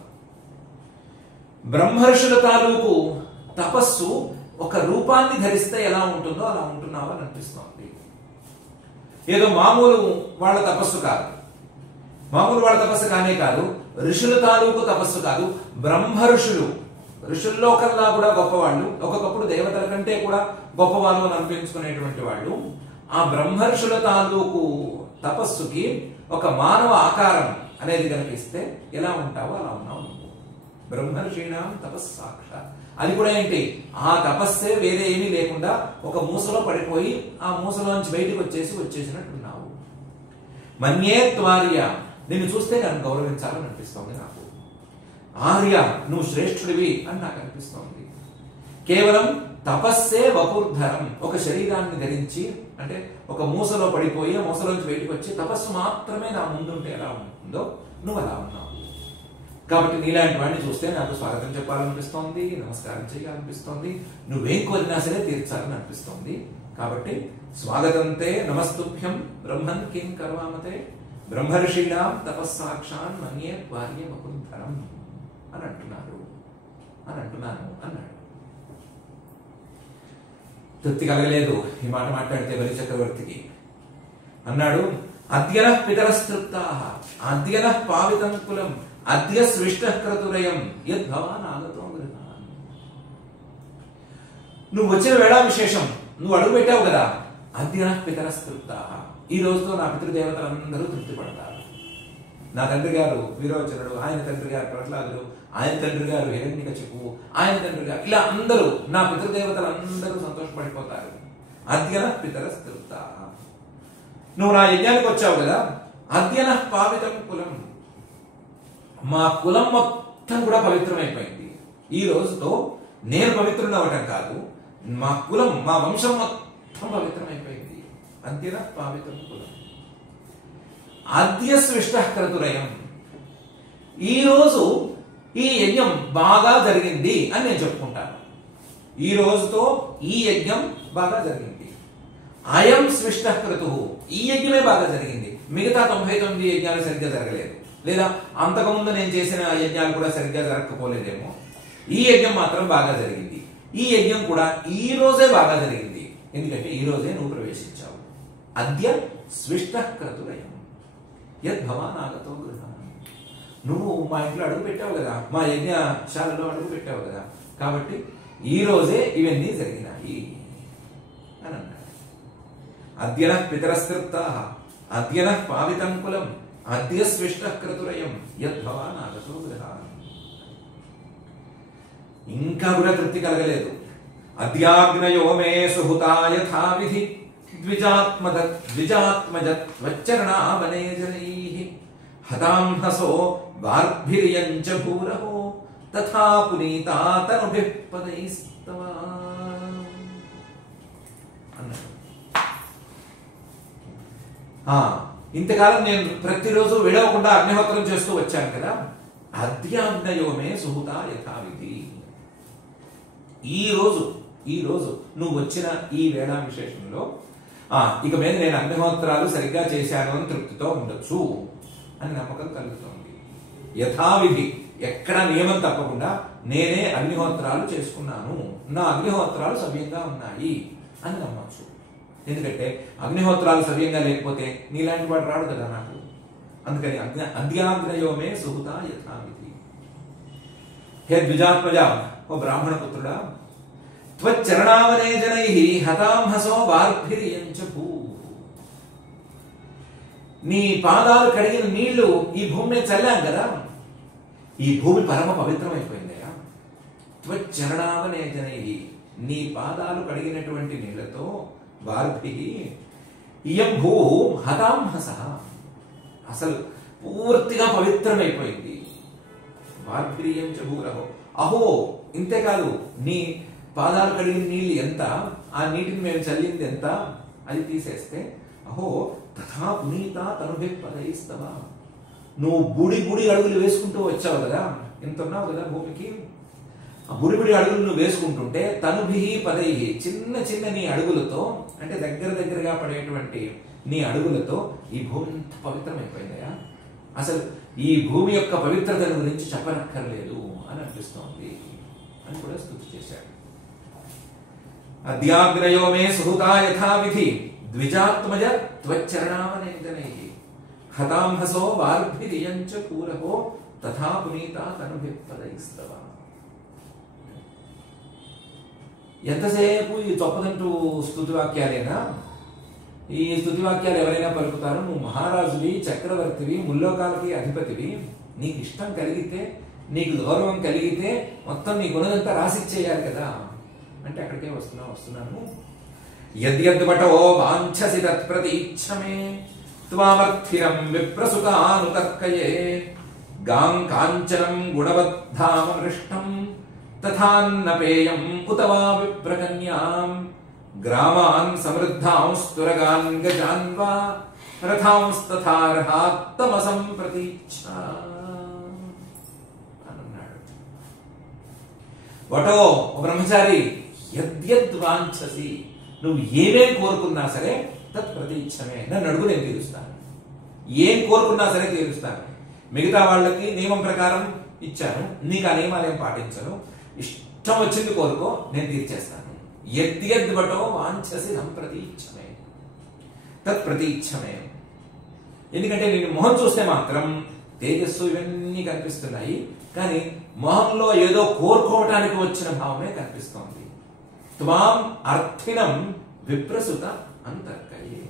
బ్రహ్మర్షుల తాలూకు తపస్సు ఒక రూపాన్ని ధరిస్తే ఎలా ఉంటుందో అలా ఉంటున్నావు అని అనిపిస్తోంది. ఏదో మామూలు వాళ్ళ తపస్సు కాదు. మామూలు వాళ్ళ తపస్సు కానే కాదు, ఋషుల తాలూకు తపస్సు కాదు, బ్రహ్మ ఋషుల్లో కల్లా కూడా గొప్పవాళ్ళు, ఒక్కొక్కప్పుడు దేవతల కంటే కూడా గొప్పవాళ్ళు అని అనిపించుకునేటువంటి వాళ్ళు. ఆ బ్రహ్మర్షుల తాలూకు తపస్సుకి ఒక మానవ ఆకారం అనేది కనిపిస్తే ఎలా ఉంటావో అలా ఉన్నావు నువ్వు. బ్రహ్మర్షీణాం తపస్సాక్షాత్. అది కూడా ఏంటి, ఆ తపస్సే వేరే ఏమీ లేకుండా ఒక మూసలో పడిపోయి ఆ మూసలోంచి బయటకు వచ్చేసినట్టున్నావు. మన్యే త్వార్య, నిన్ను చూస్తే నన్ను గౌరవించాలని అనిపిస్తోంది నాకు. ఆర్య, నువ్వు శ్రేష్ఠుడివి అని నాకు అనిపిస్తోంది. కేవలం తపస్సే వపుర్ధరం, ఒక శరీరాన్ని ధరించి అంటే ఒక మూసలో పడిపోయి ఆ మూసలోంచి బయటకు వచ్చి తపస్సు మాత్రమే నా ముందుంటే ఎలా ఉంటుందో నువ్వు అలా ఉన్నావు. కాబట్టి నీలాంటి వాడిని చూస్తే నాకు స్వాగతం చెప్పాలనిపిస్తోంది, నమస్కారం చేయాలనిపిస్తోంది, నువ్వేం కోరినా సరే తీర్చాలని అనిపిస్తోంది. కాబట్టి స్వాగతంతే నమస్తుభ్యం బ్రహ్మన్ కిం కర్వామతే బ్రహ్మర్షీణాం తపస్సాక్షాన్ మన్యే త్వార్య వపుర్ధరం అని అంటున్నాను అన్నాడు. తృప్తి కలగలేదు ఈ మాట మాట్లాడితే బలి చక్రవర్తికి. అన్నాడు, అద్యన పితరస్తృప్తాః అద్యన పావితం కులం అద్య స్విష్టః క్రతురయం యద్భవాన్ ఆగతో గృహాన్. నువ్వు వచ్చిన వేళా విశేషం, నువ్వు అడుగు పెట్టావు కదా, అద్యన పితరస్తృప్తాః, ఈ రోజుతో నా పితృదేవతలందరూ తృప్తి పడతారు. నా తండ్రి గారు వీరోచనుడు, ఆయన తండ్రి గారు ప్రహ్లాదుడు, ఆయన తండ్రి గారు హిరణ్యకశిపువు, ఆయన తండ్రి గారు, ఇలా అందరూ నా పితృదేవతలందరూ సంతోషపడిపోతారు. అద్యన పితరస్తృప్తాః. నువ్వు నా యజ్ఞానికి వచ్చావు కదా, అద్యన పావితం కులం, మా కులం మొత్తం కూడా పవిత్రమైపోయింది. ఈ రోజుతో నేను పవిత్రుడు అవటం కాదు, మా కులం మా వంశం మొత్తం పవిత్రమైపోయింది. అద్యన పావితం కులం అద్య స్విష్టః క్రతురయం, ఈ రోజు ఈ యజ్ఞం బాగా జరిగింది అని నేను చెప్పుకుంటాను. ఈ రోజుతో ఈ యజ్ఞం బాగా జరిగింది. అయం స్విష్టః క్రతుః, ఈ యజ్ఞమే బాగా జరిగింది. మిగతా 99 యజ్ఞాలు సరిగ్గా జరగలేదు, లేదా అంతకుముందు నేను చేసిన యజ్ఞాలు కూడా సరిగ్గా జరగకపోలేదేమో. ఈ యజ్ఞం మాత్రం బాగా జరిగింది. ఈ యజ్ఞం కూడా ఈ రోజే బాగా జరిగింది, ఎందుకంటే ఈ రోజే నువ్వు ప్రవేశించావు. అద్య స్విష్టః క్రతురయం యద్భవాన్ ఆగతో గృహాన్. నువ్వు మా ఇంట్లో అడుగు పెట్టావు కదా, మా యజ్ఞశాలలో అడుగు పెట్టావు కదా, కాబట్టి ఈ రోజే ఇవన్నీ జరిగినాయి అని అన్నాడు. అద్యన పితరస్తృప్తాః అద్యన పావితం కులం అద్య స్విష్టః క్రతురయం యద్భవాన్ ఆగతో గృహాన్. ఇంకా కూడా తృప్తి కలగలేదు. అద్యాగ్నయో మే సుహృతా యథావిధి ద్విజాత్మజత్వచ్చరణావనే జనైః హతాంహసో వార్భిర్యంచ భూరహో తథా పునీతా తనుభిః పదైస్తవ అన్నాడు. ఇంతకాలం నేను ప్రతిరోజు విడవకుండా అగ్నిహోత్రం చేస్తూ వచ్చాను కదా, అద్యాగ్నయోమే సుహృతా యథావిధి, ఈ రోజు నువ్వు వచ్చిన ఈ వేళా విశేషంలో ఇక మీద నేను అగ్నిహోత్రాలు సరిగ్గా చేశాను అని తృప్తితో ఉండొచ్చు అని నమ్మకం కలుగుతోంది. యథావిధి, ఎక్కడ నియమం తప్పకుండా నేనే అగ్నిహోత్రాలు చేసుకున్నాను, నా అగ్నిహోత్రాలు సవ్యంగా ఉన్నాయి అని నమ్మచ్చు. ఎందుకంటే అగ్నిహోత్రాలు సవ్యంగా లేకపోతే నీలాంటి వాడు రాడు కదా నాకు. అందుకని అద్యాగ్నయోమే సుహృతా యథావిధి. హే ద్విజాత్మజ, ఓ బ్రాహ్మణ పుత్రుడా, త్వచ్చరణావనే జనైః హతాంహసో వార్భిర్యంచ భూః. నీ పాదాలు కడిగిన నీళ్లు ఈ భూమి మీద చల్లాం కదా, ఈ భూమి పరమ పవిత్రమైపోయిందయా. త్వచ్చరణావనే జనైః, నీ పాదాలు కడిగినటువంటి నీళ్లతో వార్భిః ఇయం భూః హతాంహసః, అసలు పూర్తిగా పవిత్రమైపోయింది. వార్భిర్యంచ భూరహో, అహో ఇంతేకాదు, నీ పాదాలు కడిగిన నీళ్ళు ఎంత, ఆ నీటిని మేము చల్లింది ఎంత, అది తీసేస్తే అహో తథా పునీత తనుభిః పదైస్తవ, నువ్వు బుడి అడుగులు వేసుకుంటూ వచ్చావు కదా, ఇంత ఉన్నావు కదా భూమికి, ఆ బుడి అడుగులు నువ్వు వేసుకుంటుంటే తనుభిః పదైః, చిన్న నీ అడుగులతో, అంటే దగ్గరగా పడేటువంటి నీ అడుగులతో ఈ భూమి ఎంత పవిత్రమైపోయిందయా. అసలు ఈ భూమి యొక్క పవిత్రతను గురించి చెప్పనక్కర్లేదు అని అనిపిస్తోంది అని కూడా స్తుతి చేశాడు. అద్యాగ్నయో మే సుహృతా యథావిధి ద్విజాత్మజ త్వచ్చరణావనే జనైః హతాంహసో వార్భిరియంచ పూరహో తథా పునీతా తనుభిపదైస్తవ. ఎంతసేపు ఈ చొప్పదంటూ స్తుతివాక్యాలేనా? ఈ స్తుతివాక్యాలు ఎవరైనా పలుకుతారు? నువ్వు మహారాజువి, చక్రవర్తివి, ముల్లోకాలకి అధిపతివి, నీకు ఇష్టం కలిగితే, నీకు గౌరవం కలిగితే మొత్తం నీ గుణదంతా రాసిచ్చేయాలి కదా అంటే అక్కడికే వస్తున్నాను. యద్యద్వటో వాంఛసి తత్ప్రతీచ్ఛమే త్వామర్థిరం విప్రసుతానుతర్కయే గాం కాంచనం గుణవద్ధామ మృష్టం తథాన్నపేయం ఉత వా విప్రకన్యాం గ్రామాన్ సమృద్ధాంస్తురగాన్ గజాన్ వా రథాంస్తథార్హాత్తమసం ప్రతీచ్ఛ అన్నాడు. వటో బ్రహ్మచారి, యద్యద్వాంఛసి, నువ్వు ఏమేం కోరుకున్నా సరే తత్ ప్రతీచ్ఛమే, నన్ను అడుగు నేను తీరుస్తాను. ఏం కోరుకున్నా సరే తీరుస్తాను. మిగతా వాళ్ళకి నియమం ప్రకారం ఇచ్చాను, నీకు ఆ నియమాలు ఏం పాటించను. ఇష్టం వచ్చింది కోరుకో, నేను తీర్చేస్తాను. యద్యద్వటో వాంఛసి సంప్రతీచ్ఛమే తత్ ప్రతీచ్ఛమే. ఎందుకంటే నేను మొహం చూస్తే మాత్రం తేజస్సు ఇవన్నీ కనిపిస్తున్నాయి, కానీ మొహంలో ఏదో కోరుకోవటానికి వచ్చిన భావమే కనిపిస్తోంది. త్వాం అర్థినం విప్రసుత అంతర్కయే.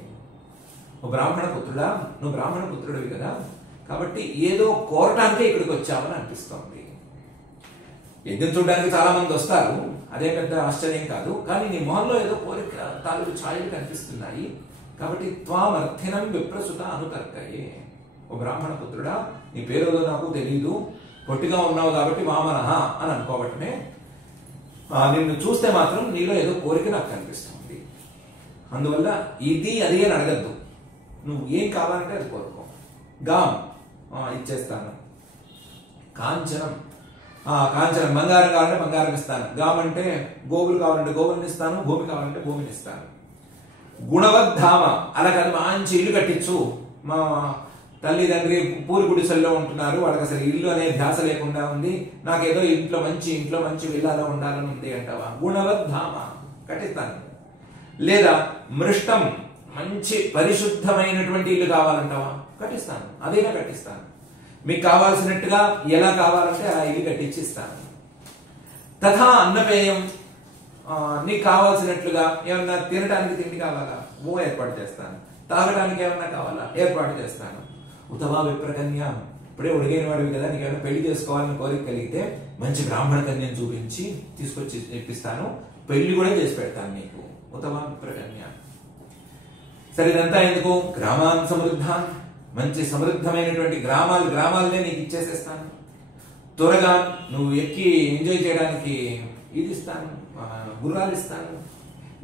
ఓ బ్రాహ్మణ పుత్రుడా, నువ్వు బ్రాహ్మణ పుత్రుడివి కదా, కాబట్టి ఏదో కోరటానికే ఇక్కడికి వచ్చావని అనిపిస్తోంది. యజ్ఞం చూడడానికి చాలా మంది వస్తారు, అదే పెద్ద ఆశ్చర్యం కాదు, కానీ నీ మొహంలో ఏదో కోరిక తాలూకు ఛాయలు కనిపిస్తున్నాయి. కాబట్టి త్వామర్థినం విప్రసుత అనుతర్కయే. ఓ బ్రాహ్మణ పుత్రుడా, నీ పేరు నాకు తెలియదు, పొట్టిగా ఉన్నావు కాబట్టి వామనః అని అనుకోవటమే. నిన్ను చూస్తే మాత్రం నీలో ఏదో కోరిక నాకు కనిపిస్తుంది. అందువల్ల ఇది అది అని అడగద్దు, నువ్వు ఏం కావాలంటే అది కోరుకో. గాం ఇచ్చేస్తాను. కాంచనం, కాంచనం బంగారం కావాలంటే బంగారం ఇస్తాను. గాం అంటే గోవులు కావాలంటే గోవులను ఇస్తాను, భూమి కావాలంటే భూమిని ఇస్తాను. గుణవద్ధామ, అలా కాదు మంచి ఇల్లు కట్టించు. మా తల్లిదండ్రి పూరి గుడిసెల్లో ఉంటున్నారు, వాళ్ళకి అసలు ఇల్లు అనే ధ్యాస లేకుండా ఉంది, నాకేదో ఇంట్లో మంచి విల్లాలో ఉండాలని ఉంది అంటావా? గుణవద్ధామ కట్టిస్తాను. లేదా మృష్టం, మంచి పరిశుద్ధమైనటువంటి ఇల్లు కావాలంటావా? కట్టిస్తాను, అదైనా కట్టిస్తాను. మీకు కావాల్సినట్టుగా ఎలా కావాలంటే ఆ ఇల్లు కట్టించి ఇస్తాను. తథా అన్నపేయం, నీకు కావాల్సినట్లుగా ఏమన్నా తినడానికి తిండి కావాలా? ఓ ఏర్పాటు చేస్తాను. తాగడానికి ఏమన్నా కావాలా? ఏర్పాటు చేస్తాను. ఉతవా విప్రకన్య, ఇప్పుడే ఒడిగైన వాడివి కదా, నీకేమైనా పెళ్లి చేసుకోవాలని కోరిక కలిగితే మంచి బ్రాహ్మణ కన్యను చూపించి తీసుకొచ్చి ఇప్పిస్తాను, పెళ్లి కూడా చేసి పెడతాను నీకు. ఉతవా విప్రకన్య. సరే, ఇదంతా ఎందుకు? గ్రామాన్ సమృద్ధాన్, మంచి సమృద్ధమైనటువంటి గ్రామాలనే నీకు ఇచ్చేసేస్తాను. త్వరగా నువ్వు ఎక్కి ఎంజాయ్ చేయడానికి ఇది ఇస్తాను, గుర్రాలు ఇస్తాను.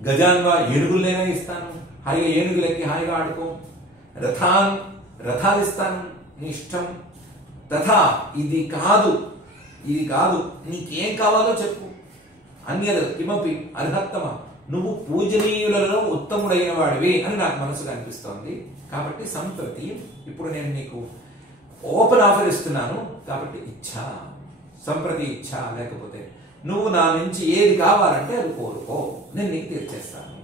గజాన్వా, ఏనుగులైనా ఇస్తాను, హాయిగా ఏనుగులు ఎక్కి హాయిగా ఆడుకో. రథాలు ఇస్తాను, నీ ఇష్టం. తథా, ఇది కాదు నీకేం కావాలో చెప్పు. అన్యద కిమపి అర్హత్తమ, నువ్వు పూజనీయులలో ఉత్తముడైన వాడివి అని నాకు మనసుకు అనిపిస్తోంది. కాబట్టి సంప్రతి, ఇప్పుడు నేను నీకు ఓపెన్ ఆఫర్ ఇస్తున్నాను. కాబట్టి ఇచ్చా, సంప్రతి ఇచ్చా, లేకపోతే నువ్వు నా నుంచి ఏది కావాలంటే అది కోరుకో, నేను నీకు తీర్చేస్తాను.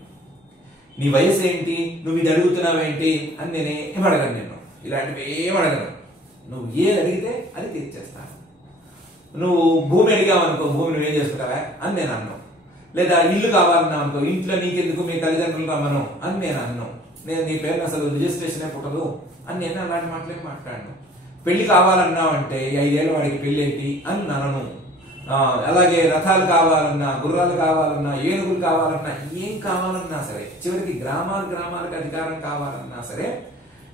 నీ వయసు ఏంటి, నువ్వు ఇది అడుగుతున్నావేంటి అని నేనేం అడగను. నేను ఇలాంటివి ఏం అడగను. నువ్వు ఏది అడిగితే అది తీర్చేస్తాను. నువ్వు భూమి అడిగావనుకో, భూమి నువ్వేం చేసుకుంటావా అని నేను అన్నాను. లేదా ఇల్లు కావాలన్నా అనుకో, ఇంట్లో నీకెందుకు, మీ తల్లిదండ్రులు రమ్మను అని నేను అన్నాను. నేను నీ పేరుని అసలు రిజిస్ట్రేషనే పుట్టదు అని నేను అలాంటి మాటలేం మాట్లాడను. పెళ్లి కావాలన్నావు అంటే 5 ఏళ్ళ వాడికి పెళ్లి ఏంటి అని నన్ను. అలాగే రథాలు కావాలన్నా, గుర్రాలు కావాలన్నా, ఏనుగులు కావాలన్నా, ఏం కావాలన్నా సరే, చివరికి గ్రామాలకు అధికారం కావాలన్నా సరే,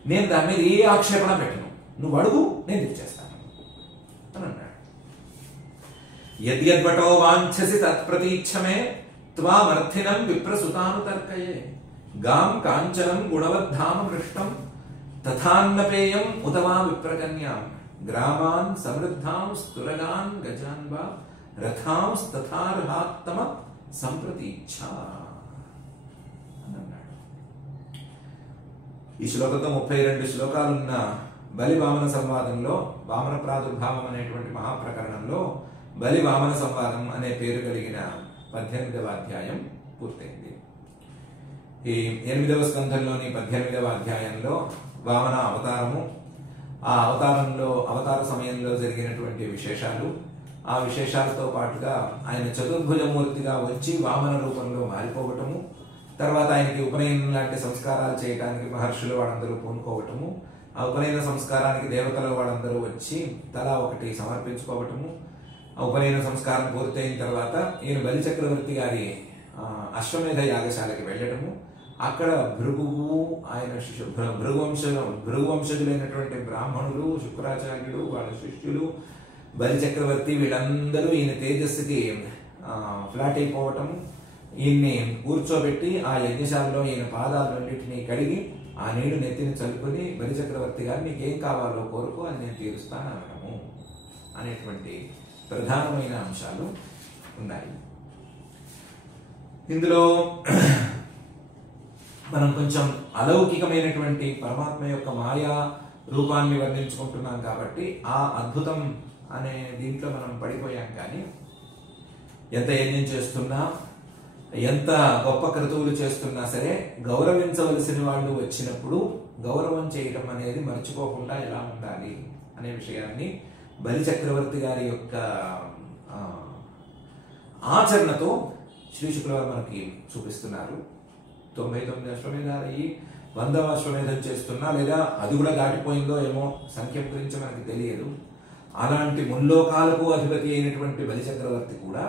నేను దాని మీద ఏ ఆక్షేపణ పెట్టను. నువ్వు అడుగు, నేను ఇచ్చేస్తాను అని అన్నాడు. యద్యద్వటో వాంఛసి తత్ప్రతీచ్ఛమే త్వామర్థినం విప్రసుతానుతర్కయే గాం కాంచనం గుణవద్ధామ మృష్టం తథాన్నపేయం ఉతవా విప్రకన్యాం గ్రామాన్ సమృద్ధాం స్తురగాన్ గజాన్ వా రథాంస్తథార్హాత్తమ సంప్రతీచ్ఛ అని అన్నాడు. ఈ శ్లోకంతో 32 శ్లోకాలున్న బలి వామన సంవాదంలో, వామన ప్రాదుర్భావం అనేటువంటి మహాప్రకరణంలో బలి వామన సంవాదం అనే పేరు కలిగిన 18వ అధ్యాయం పూర్తయింది. ఈ 8వ స్కంధంలోని 18వ అధ్యాయంలో వామన అవతారము, ఆ అవతార సమయంలో జరిగినటువంటి విశేషాలు, ఆ విశేషాలతో పాటుగా ఆయన చతుర్భుజమూర్తిగా వచ్చి వామన రూపంలో మారిపోవటము, తర్వాత ఆయనకి ఉపనయనం లాంటి సంస్కారాలు చేయడానికి మహర్షులు వాళ్ళందరూ పూనుకోవటము, ఆ ఉపనయన సంస్కారానికి దేవతల వాళ్ళందరూ వచ్చి తలా ఒకటి సమర్పించుకోవటము, ఆ ఉపనయన సంస్కారం పూర్తయిన తర్వాత ఈయన బలి చక్రవర్తి గారి అశ్వమేధ యాగశాలకి వెళ్ళటము, అక్కడ భృగువు ఆయన భృగువంశజులైనటువంటి బ్రాహ్మణులు, శుక్రాచార్యుడు వాళ్ళ శిష్యులు, బలి చక్రవర్తి వీళ్ళందరూ ఈయన తేజస్సుకి ఫ్లాట్ అయిపోవటము, ఈయన్ని కూర్చోబెట్టి ఆ యజ్ఞశాలలో ఈయన పాదాలన్నింటినీ కడిగి ఆ నీళ్లు నెత్తిని చల్లుకొని బలి చక్రవర్తి గారు నీకేం కావాలో కోరుకో అని నేను తీరుస్తాను అనడము అనేటువంటి ప్రధానమైన అంశాలు ఉన్నాయి. ఇందులో మనం కొంచెం అలౌకికమైనటువంటి పరమాత్మ యొక్క మాయా రూపాన్ని వర్ణించుకుంటున్నాం కాబట్టి ఆ అద్భుతం అనే దీంట్లో మనం పడిపోయాం. కానీ ఎంత యజ్ఞం చేస్తున్నా, ఎంత గొప్ప క్రతువులు చేస్తున్నా సరే గౌరవించవలసిన వాళ్ళు వచ్చినప్పుడు గౌరవం చేయటం అనేది మర్చిపోకుండా ఎలా ఉండాలి అనే విషయాన్ని బలి చక్రవర్తి గారి యొక్క ఆచరణతో శ్రీ శుక్రవారం మనకి చూపిస్తున్నారు. 99 అశ్వమేధాలు అయ్యి 100వ అశ్వమేధం చేస్తున్నా, లేదా అది కూడా దాటిపోయిందో ఏమో సంఖ్య గురించి మనకి తెలియదు. అలాంటి ముల్లోకాలకు అధిపతి అయినటువంటి బలి చక్రవర్తి కూడా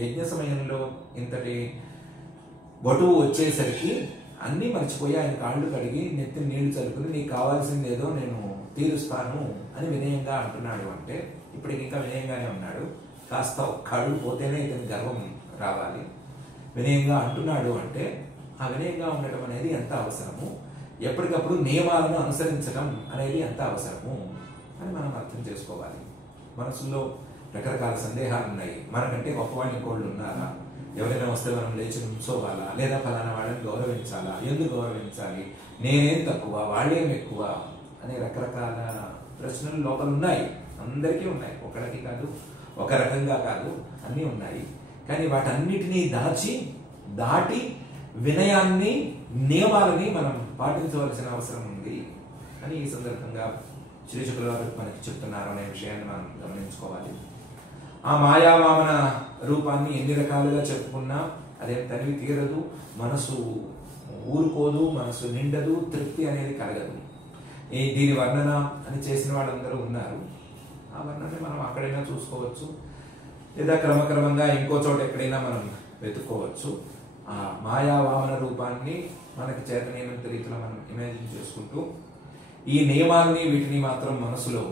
యజ్ఞ సమయంలో ఇంతటి బటువు వచ్చేసరికి అన్నీ మర్చిపోయి ఆయన కాళ్ళు కడిగి నెత్తిని నీళ్లు చల్లుకుని నీకు కావాల్సింది ఏదో నేను తీరుస్తాను అని వినయంగా అంటున్నాడు. అంటే ఇప్పటికి ఇంకా వినయంగానే ఉన్నాడు, కాస్త ఒక్క అడుగు పోతేనే ఇతని గర్వం రావాలి. వినయంగా అంటున్నాడు అంటే ఆ వినయంగా ఉండటం అనేది ఎంత అవసరము, ఎప్పటికప్పుడు నియమాలను అనుసరించడం అనేది ఎంత అవసరము అని మనం అర్థం చేసుకోవాలి. మనసులో రకరకాల సందేహాలు ఉన్నాయి. మనకంటే గొప్పవాళ్ళు ఇంకోళ్ళు ఉన్నారా, ఎవరైనా వస్తే మనం లేచి నుంచోవాలా, లేదా ఫలానా వాళ్ళని గౌరవించాలా, ఎందుకు గౌరవించాలి, నేనేం తక్కువ వాళ్ళేం ఎక్కువ అనే రకరకాల ప్రశ్నలు లోపల ఉన్నాయి. అందరికీ ఉన్నాయి, ఒకరికి కాదు, ఒక రకంగా కాదు, అన్నీ ఉన్నాయి. కానీ వాటన్నిటినీ దాటి వినయాన్ని, నియమాలని మనం పాటించవలసిన అవసరం ఉంది అని ఈ సందర్భంగా శ్రీ శుక్రవారు మనకి చెప్తున్నారు అనే విషయాన్ని మనం గమనించుకోవాలి. ఆ మాయావామన రూపాన్ని ఎన్ని రకాలుగా చెప్పుకున్నా అదేం తనివి తీరదు, మనసు ఊరుకోదు, మనసు నిండదు, తృప్తి అనేది కలగదు. దీని వర్ణన అని చేసిన వాళ్ళందరూ ఉన్నారు. ఆ వర్ణనే మనం అక్కడైనా చూసుకోవచ్చు, లేదా క్రమక్రమంగా ఇంకో చోట ఎక్కడైనా మనం వెతుక్కోవచ్చు. ఆ మాయావామన రూపాన్ని మనకి చేతనైనంత రీతిలో మనం ఇమాజిన్ చేసుకుంటూ ఈ నియమాలని వీటిని మాత్రం మనసులో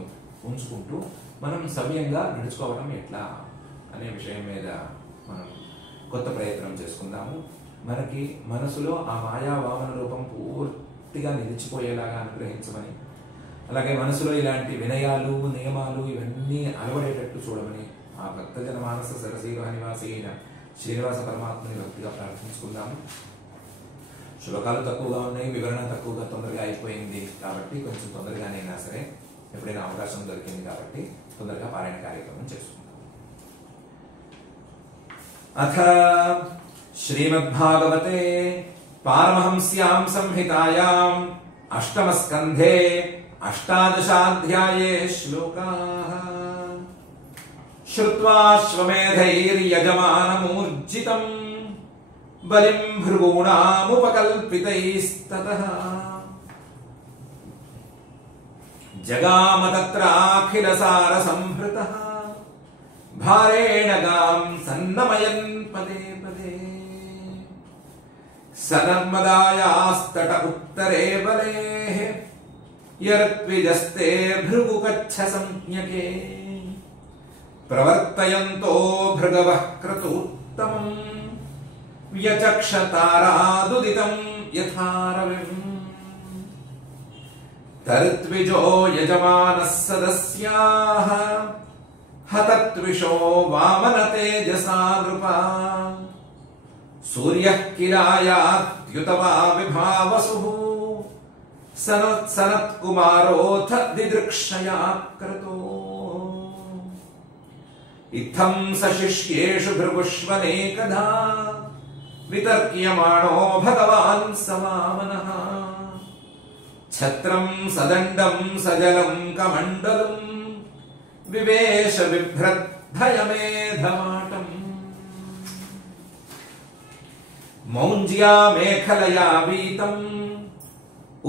ఉంచుకుంటూ మనం సవ్యంగా నడుచుకోవడం ఎట్లా అనే విషయం మీద మనం కొత్త ప్రయత్నం చేసుకుందాము. మనకి మనసులో ఆ మాయావామన రూపం పూర్తిగా నిలిచిపోయేలాగా అనుగ్రహించమని, అలాగే మనసులో ఇలాంటి వినయాలు, నియమాలు ఇవన్నీ అలవడేటట్టు చూడమని ఆ భక్తజన మానస సరసీవ నివాసి అయిన శ్రీనివాస పరమాత్మని భక్తిగా ప్రార్థించుకుందాము. శ్లోకాలు తక్కువగా ఉన్నాయి, వివరణ తక్కువగా తొందరగా అయిపోయింది కాబట్టి కొంచెం తొందరగానైనా సరే ఎప్పుడైనా అవకాశం దొరికింది కాబట్టి తొందరగా పారాయణ కార్యక్రమం చేసుకుందాం. అథ శ్రీమద్భాగవతే పారమహంస్యాం సంహితాయాం అష్టమ స్కంధే అష్టాదశాధ్యాయే శ్లోకాః శ్రుత్వాశ్వమేధైర్యజమానమూర్జితం బలిం భృగూణాముపకల్పితైస్తతః జగామ తత్రాఖిలసార సంహృతః భారేణ గాం సన్నమయన్ పదే పదే సనర్మదాయాస్తట ఉత్తరే బలేః యర్త్విజస్తే భృగుకచ్ఛ సంజ్ఞకే ప్రవర్తయంతో భృగవః క్రతూత్తమం వ్యచక్షతారాదుదితం యథారవిం తరుత్విజో యజమానః సదస్యాః హతత్విషో వామన తేజసా నృపా సూర్యః కిలాయాత్యుతవా విభావసుః సనత్కుమారోऽథ దిదృక్షయా క్రతో ఇత్థం సశిష్యేషు భృగుష్వనేకదా వితర్క్యమాణో భగవాన్ सवामनः छत्रं सदण्डं सजलं कमण्डलं विवेश बिभ्रद्भयमेधमाटम् मौञ्ज्या मेखलया वीतम्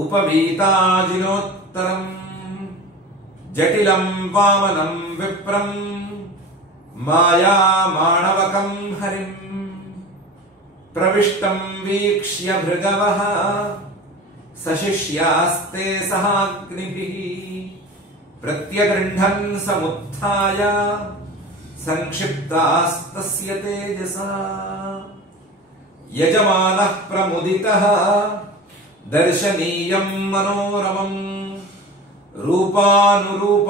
उपवीताजिनोत्तरम् जटिलं वामनं विप्रं माया माणवकं हरिं प्रविष्टं वीक्ष्य भृगवः सशिष्यास्ते सहाग्निभिः प्रत्यगृह्णन् समुत्थाय संक्षिप्तास्तस्य तेजसा यजमानः प्रमुदितः दर्शनीयं मनोरमम् रूपानुरूपाभयवम्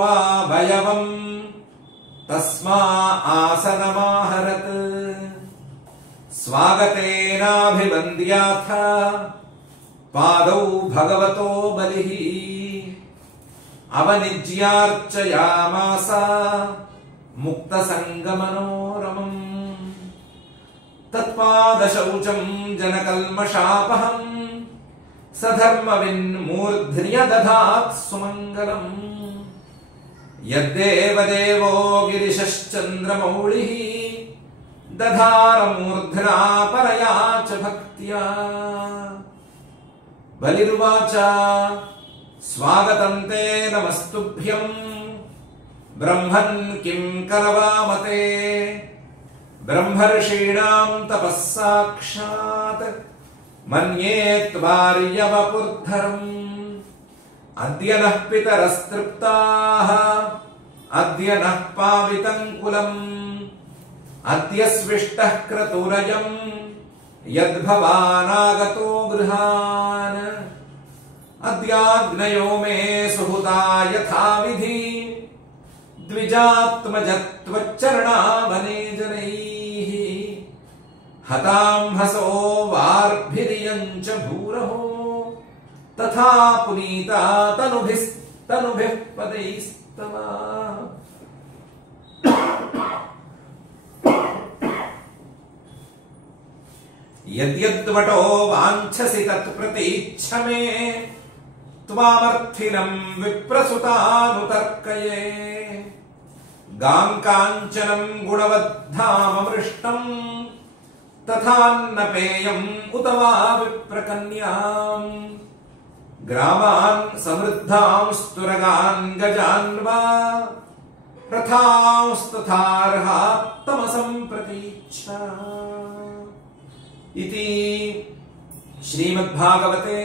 तस्मा आसनमाहरत् स्वागतेनाभिवन्द्याथ पादौ भगवतो बलिः अवनिज्यार्चयामास मुक्तसङ्गमनोरमम् तत्पादशौचं जनकल्मषापहम् सधर्मविन्मूर्ध्न्यदधात् सुमङ्गलम् यद्देवदेवो गिरिशश्चन्द्रमौळिः दधारमूर्ध्ना परया च भक्त्या बलिर्वाच स्वागतं ते नमस्तुभ्यं ब्रह्मन् किं करवामते ब्रह्मर्षीणां तपः साक्षात् मन्ये त्वार्यवपुर्धरम् अद्य नः पितरस्तृप्ताः अद्य नः पावितङ्कुलम् अद्य स्विष्टः क्रतुरयम् यद्भवानागतो गृहान् अद्याग्नयो मे सुहृता यथाविधि द्विजात्मजत्वच्चरणावने जनैः हतां हसो वार्भिरियञ्च भूरहो तथा पुनीता तनुभिः पदैस्तव यद्यद्वटो वाञ्छसि तत्प्रतीच्छ मे त्वामर्थिनं विप्रसुतानुतर्कये गां काञ्चनं गुणवद्धाममृष्टं तथान्नपेयम् उत वा विप्रकन्याम् ग्रामान् समृद्धांस्तुरगान् गजान् वा रथांस्तथार्हात्तमसम्प्रतीच्छ इति श्रीमद्भागवते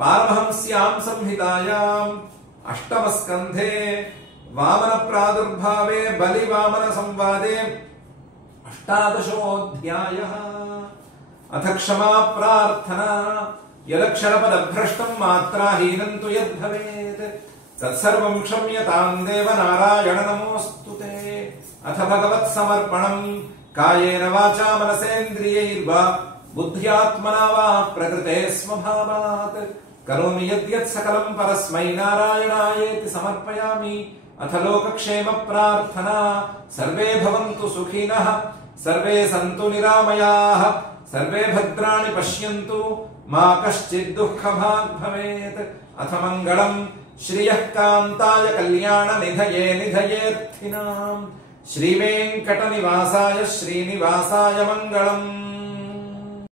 पारमहंस्यां संहितायाम् अष्टमस्कन्धे वामन प्रादुर्भावे बलिवामन संवादे अष्टादशोऽध्यायः। अथ क्षमा प्रार्थना यदक्षरपदभ्रष्टं मात्राहीनं तु यद्भवेत् तत्सर्वं क्षम्यतां देव नारायण नमोऽस्तुते। अथ भगवत्समर्पणम् कायेन वाचा मनसेन्द्रियैर्वा बुद्ध्यात्मना वा प्रकृते स्वभावात् करोमि यद्यत् सकलं परस्मै नारायणायेति समर्पयामि। अथ लोकक्षेम प्रार्थना सर्वे भवन्तु सुखिनः सर्वे सन्तु निरामयाः सर्वे भद्राणि पश्यन्तु मा कश्चित् दुःखभाग् भवेत्। अथ मङ्गलम् श्रियः कान्ताय कल्याण निधये निधयेऽर्थिनाम् श्रीवेङ्कटनिवासाय श्रीनिवासाय मङ्गलम्।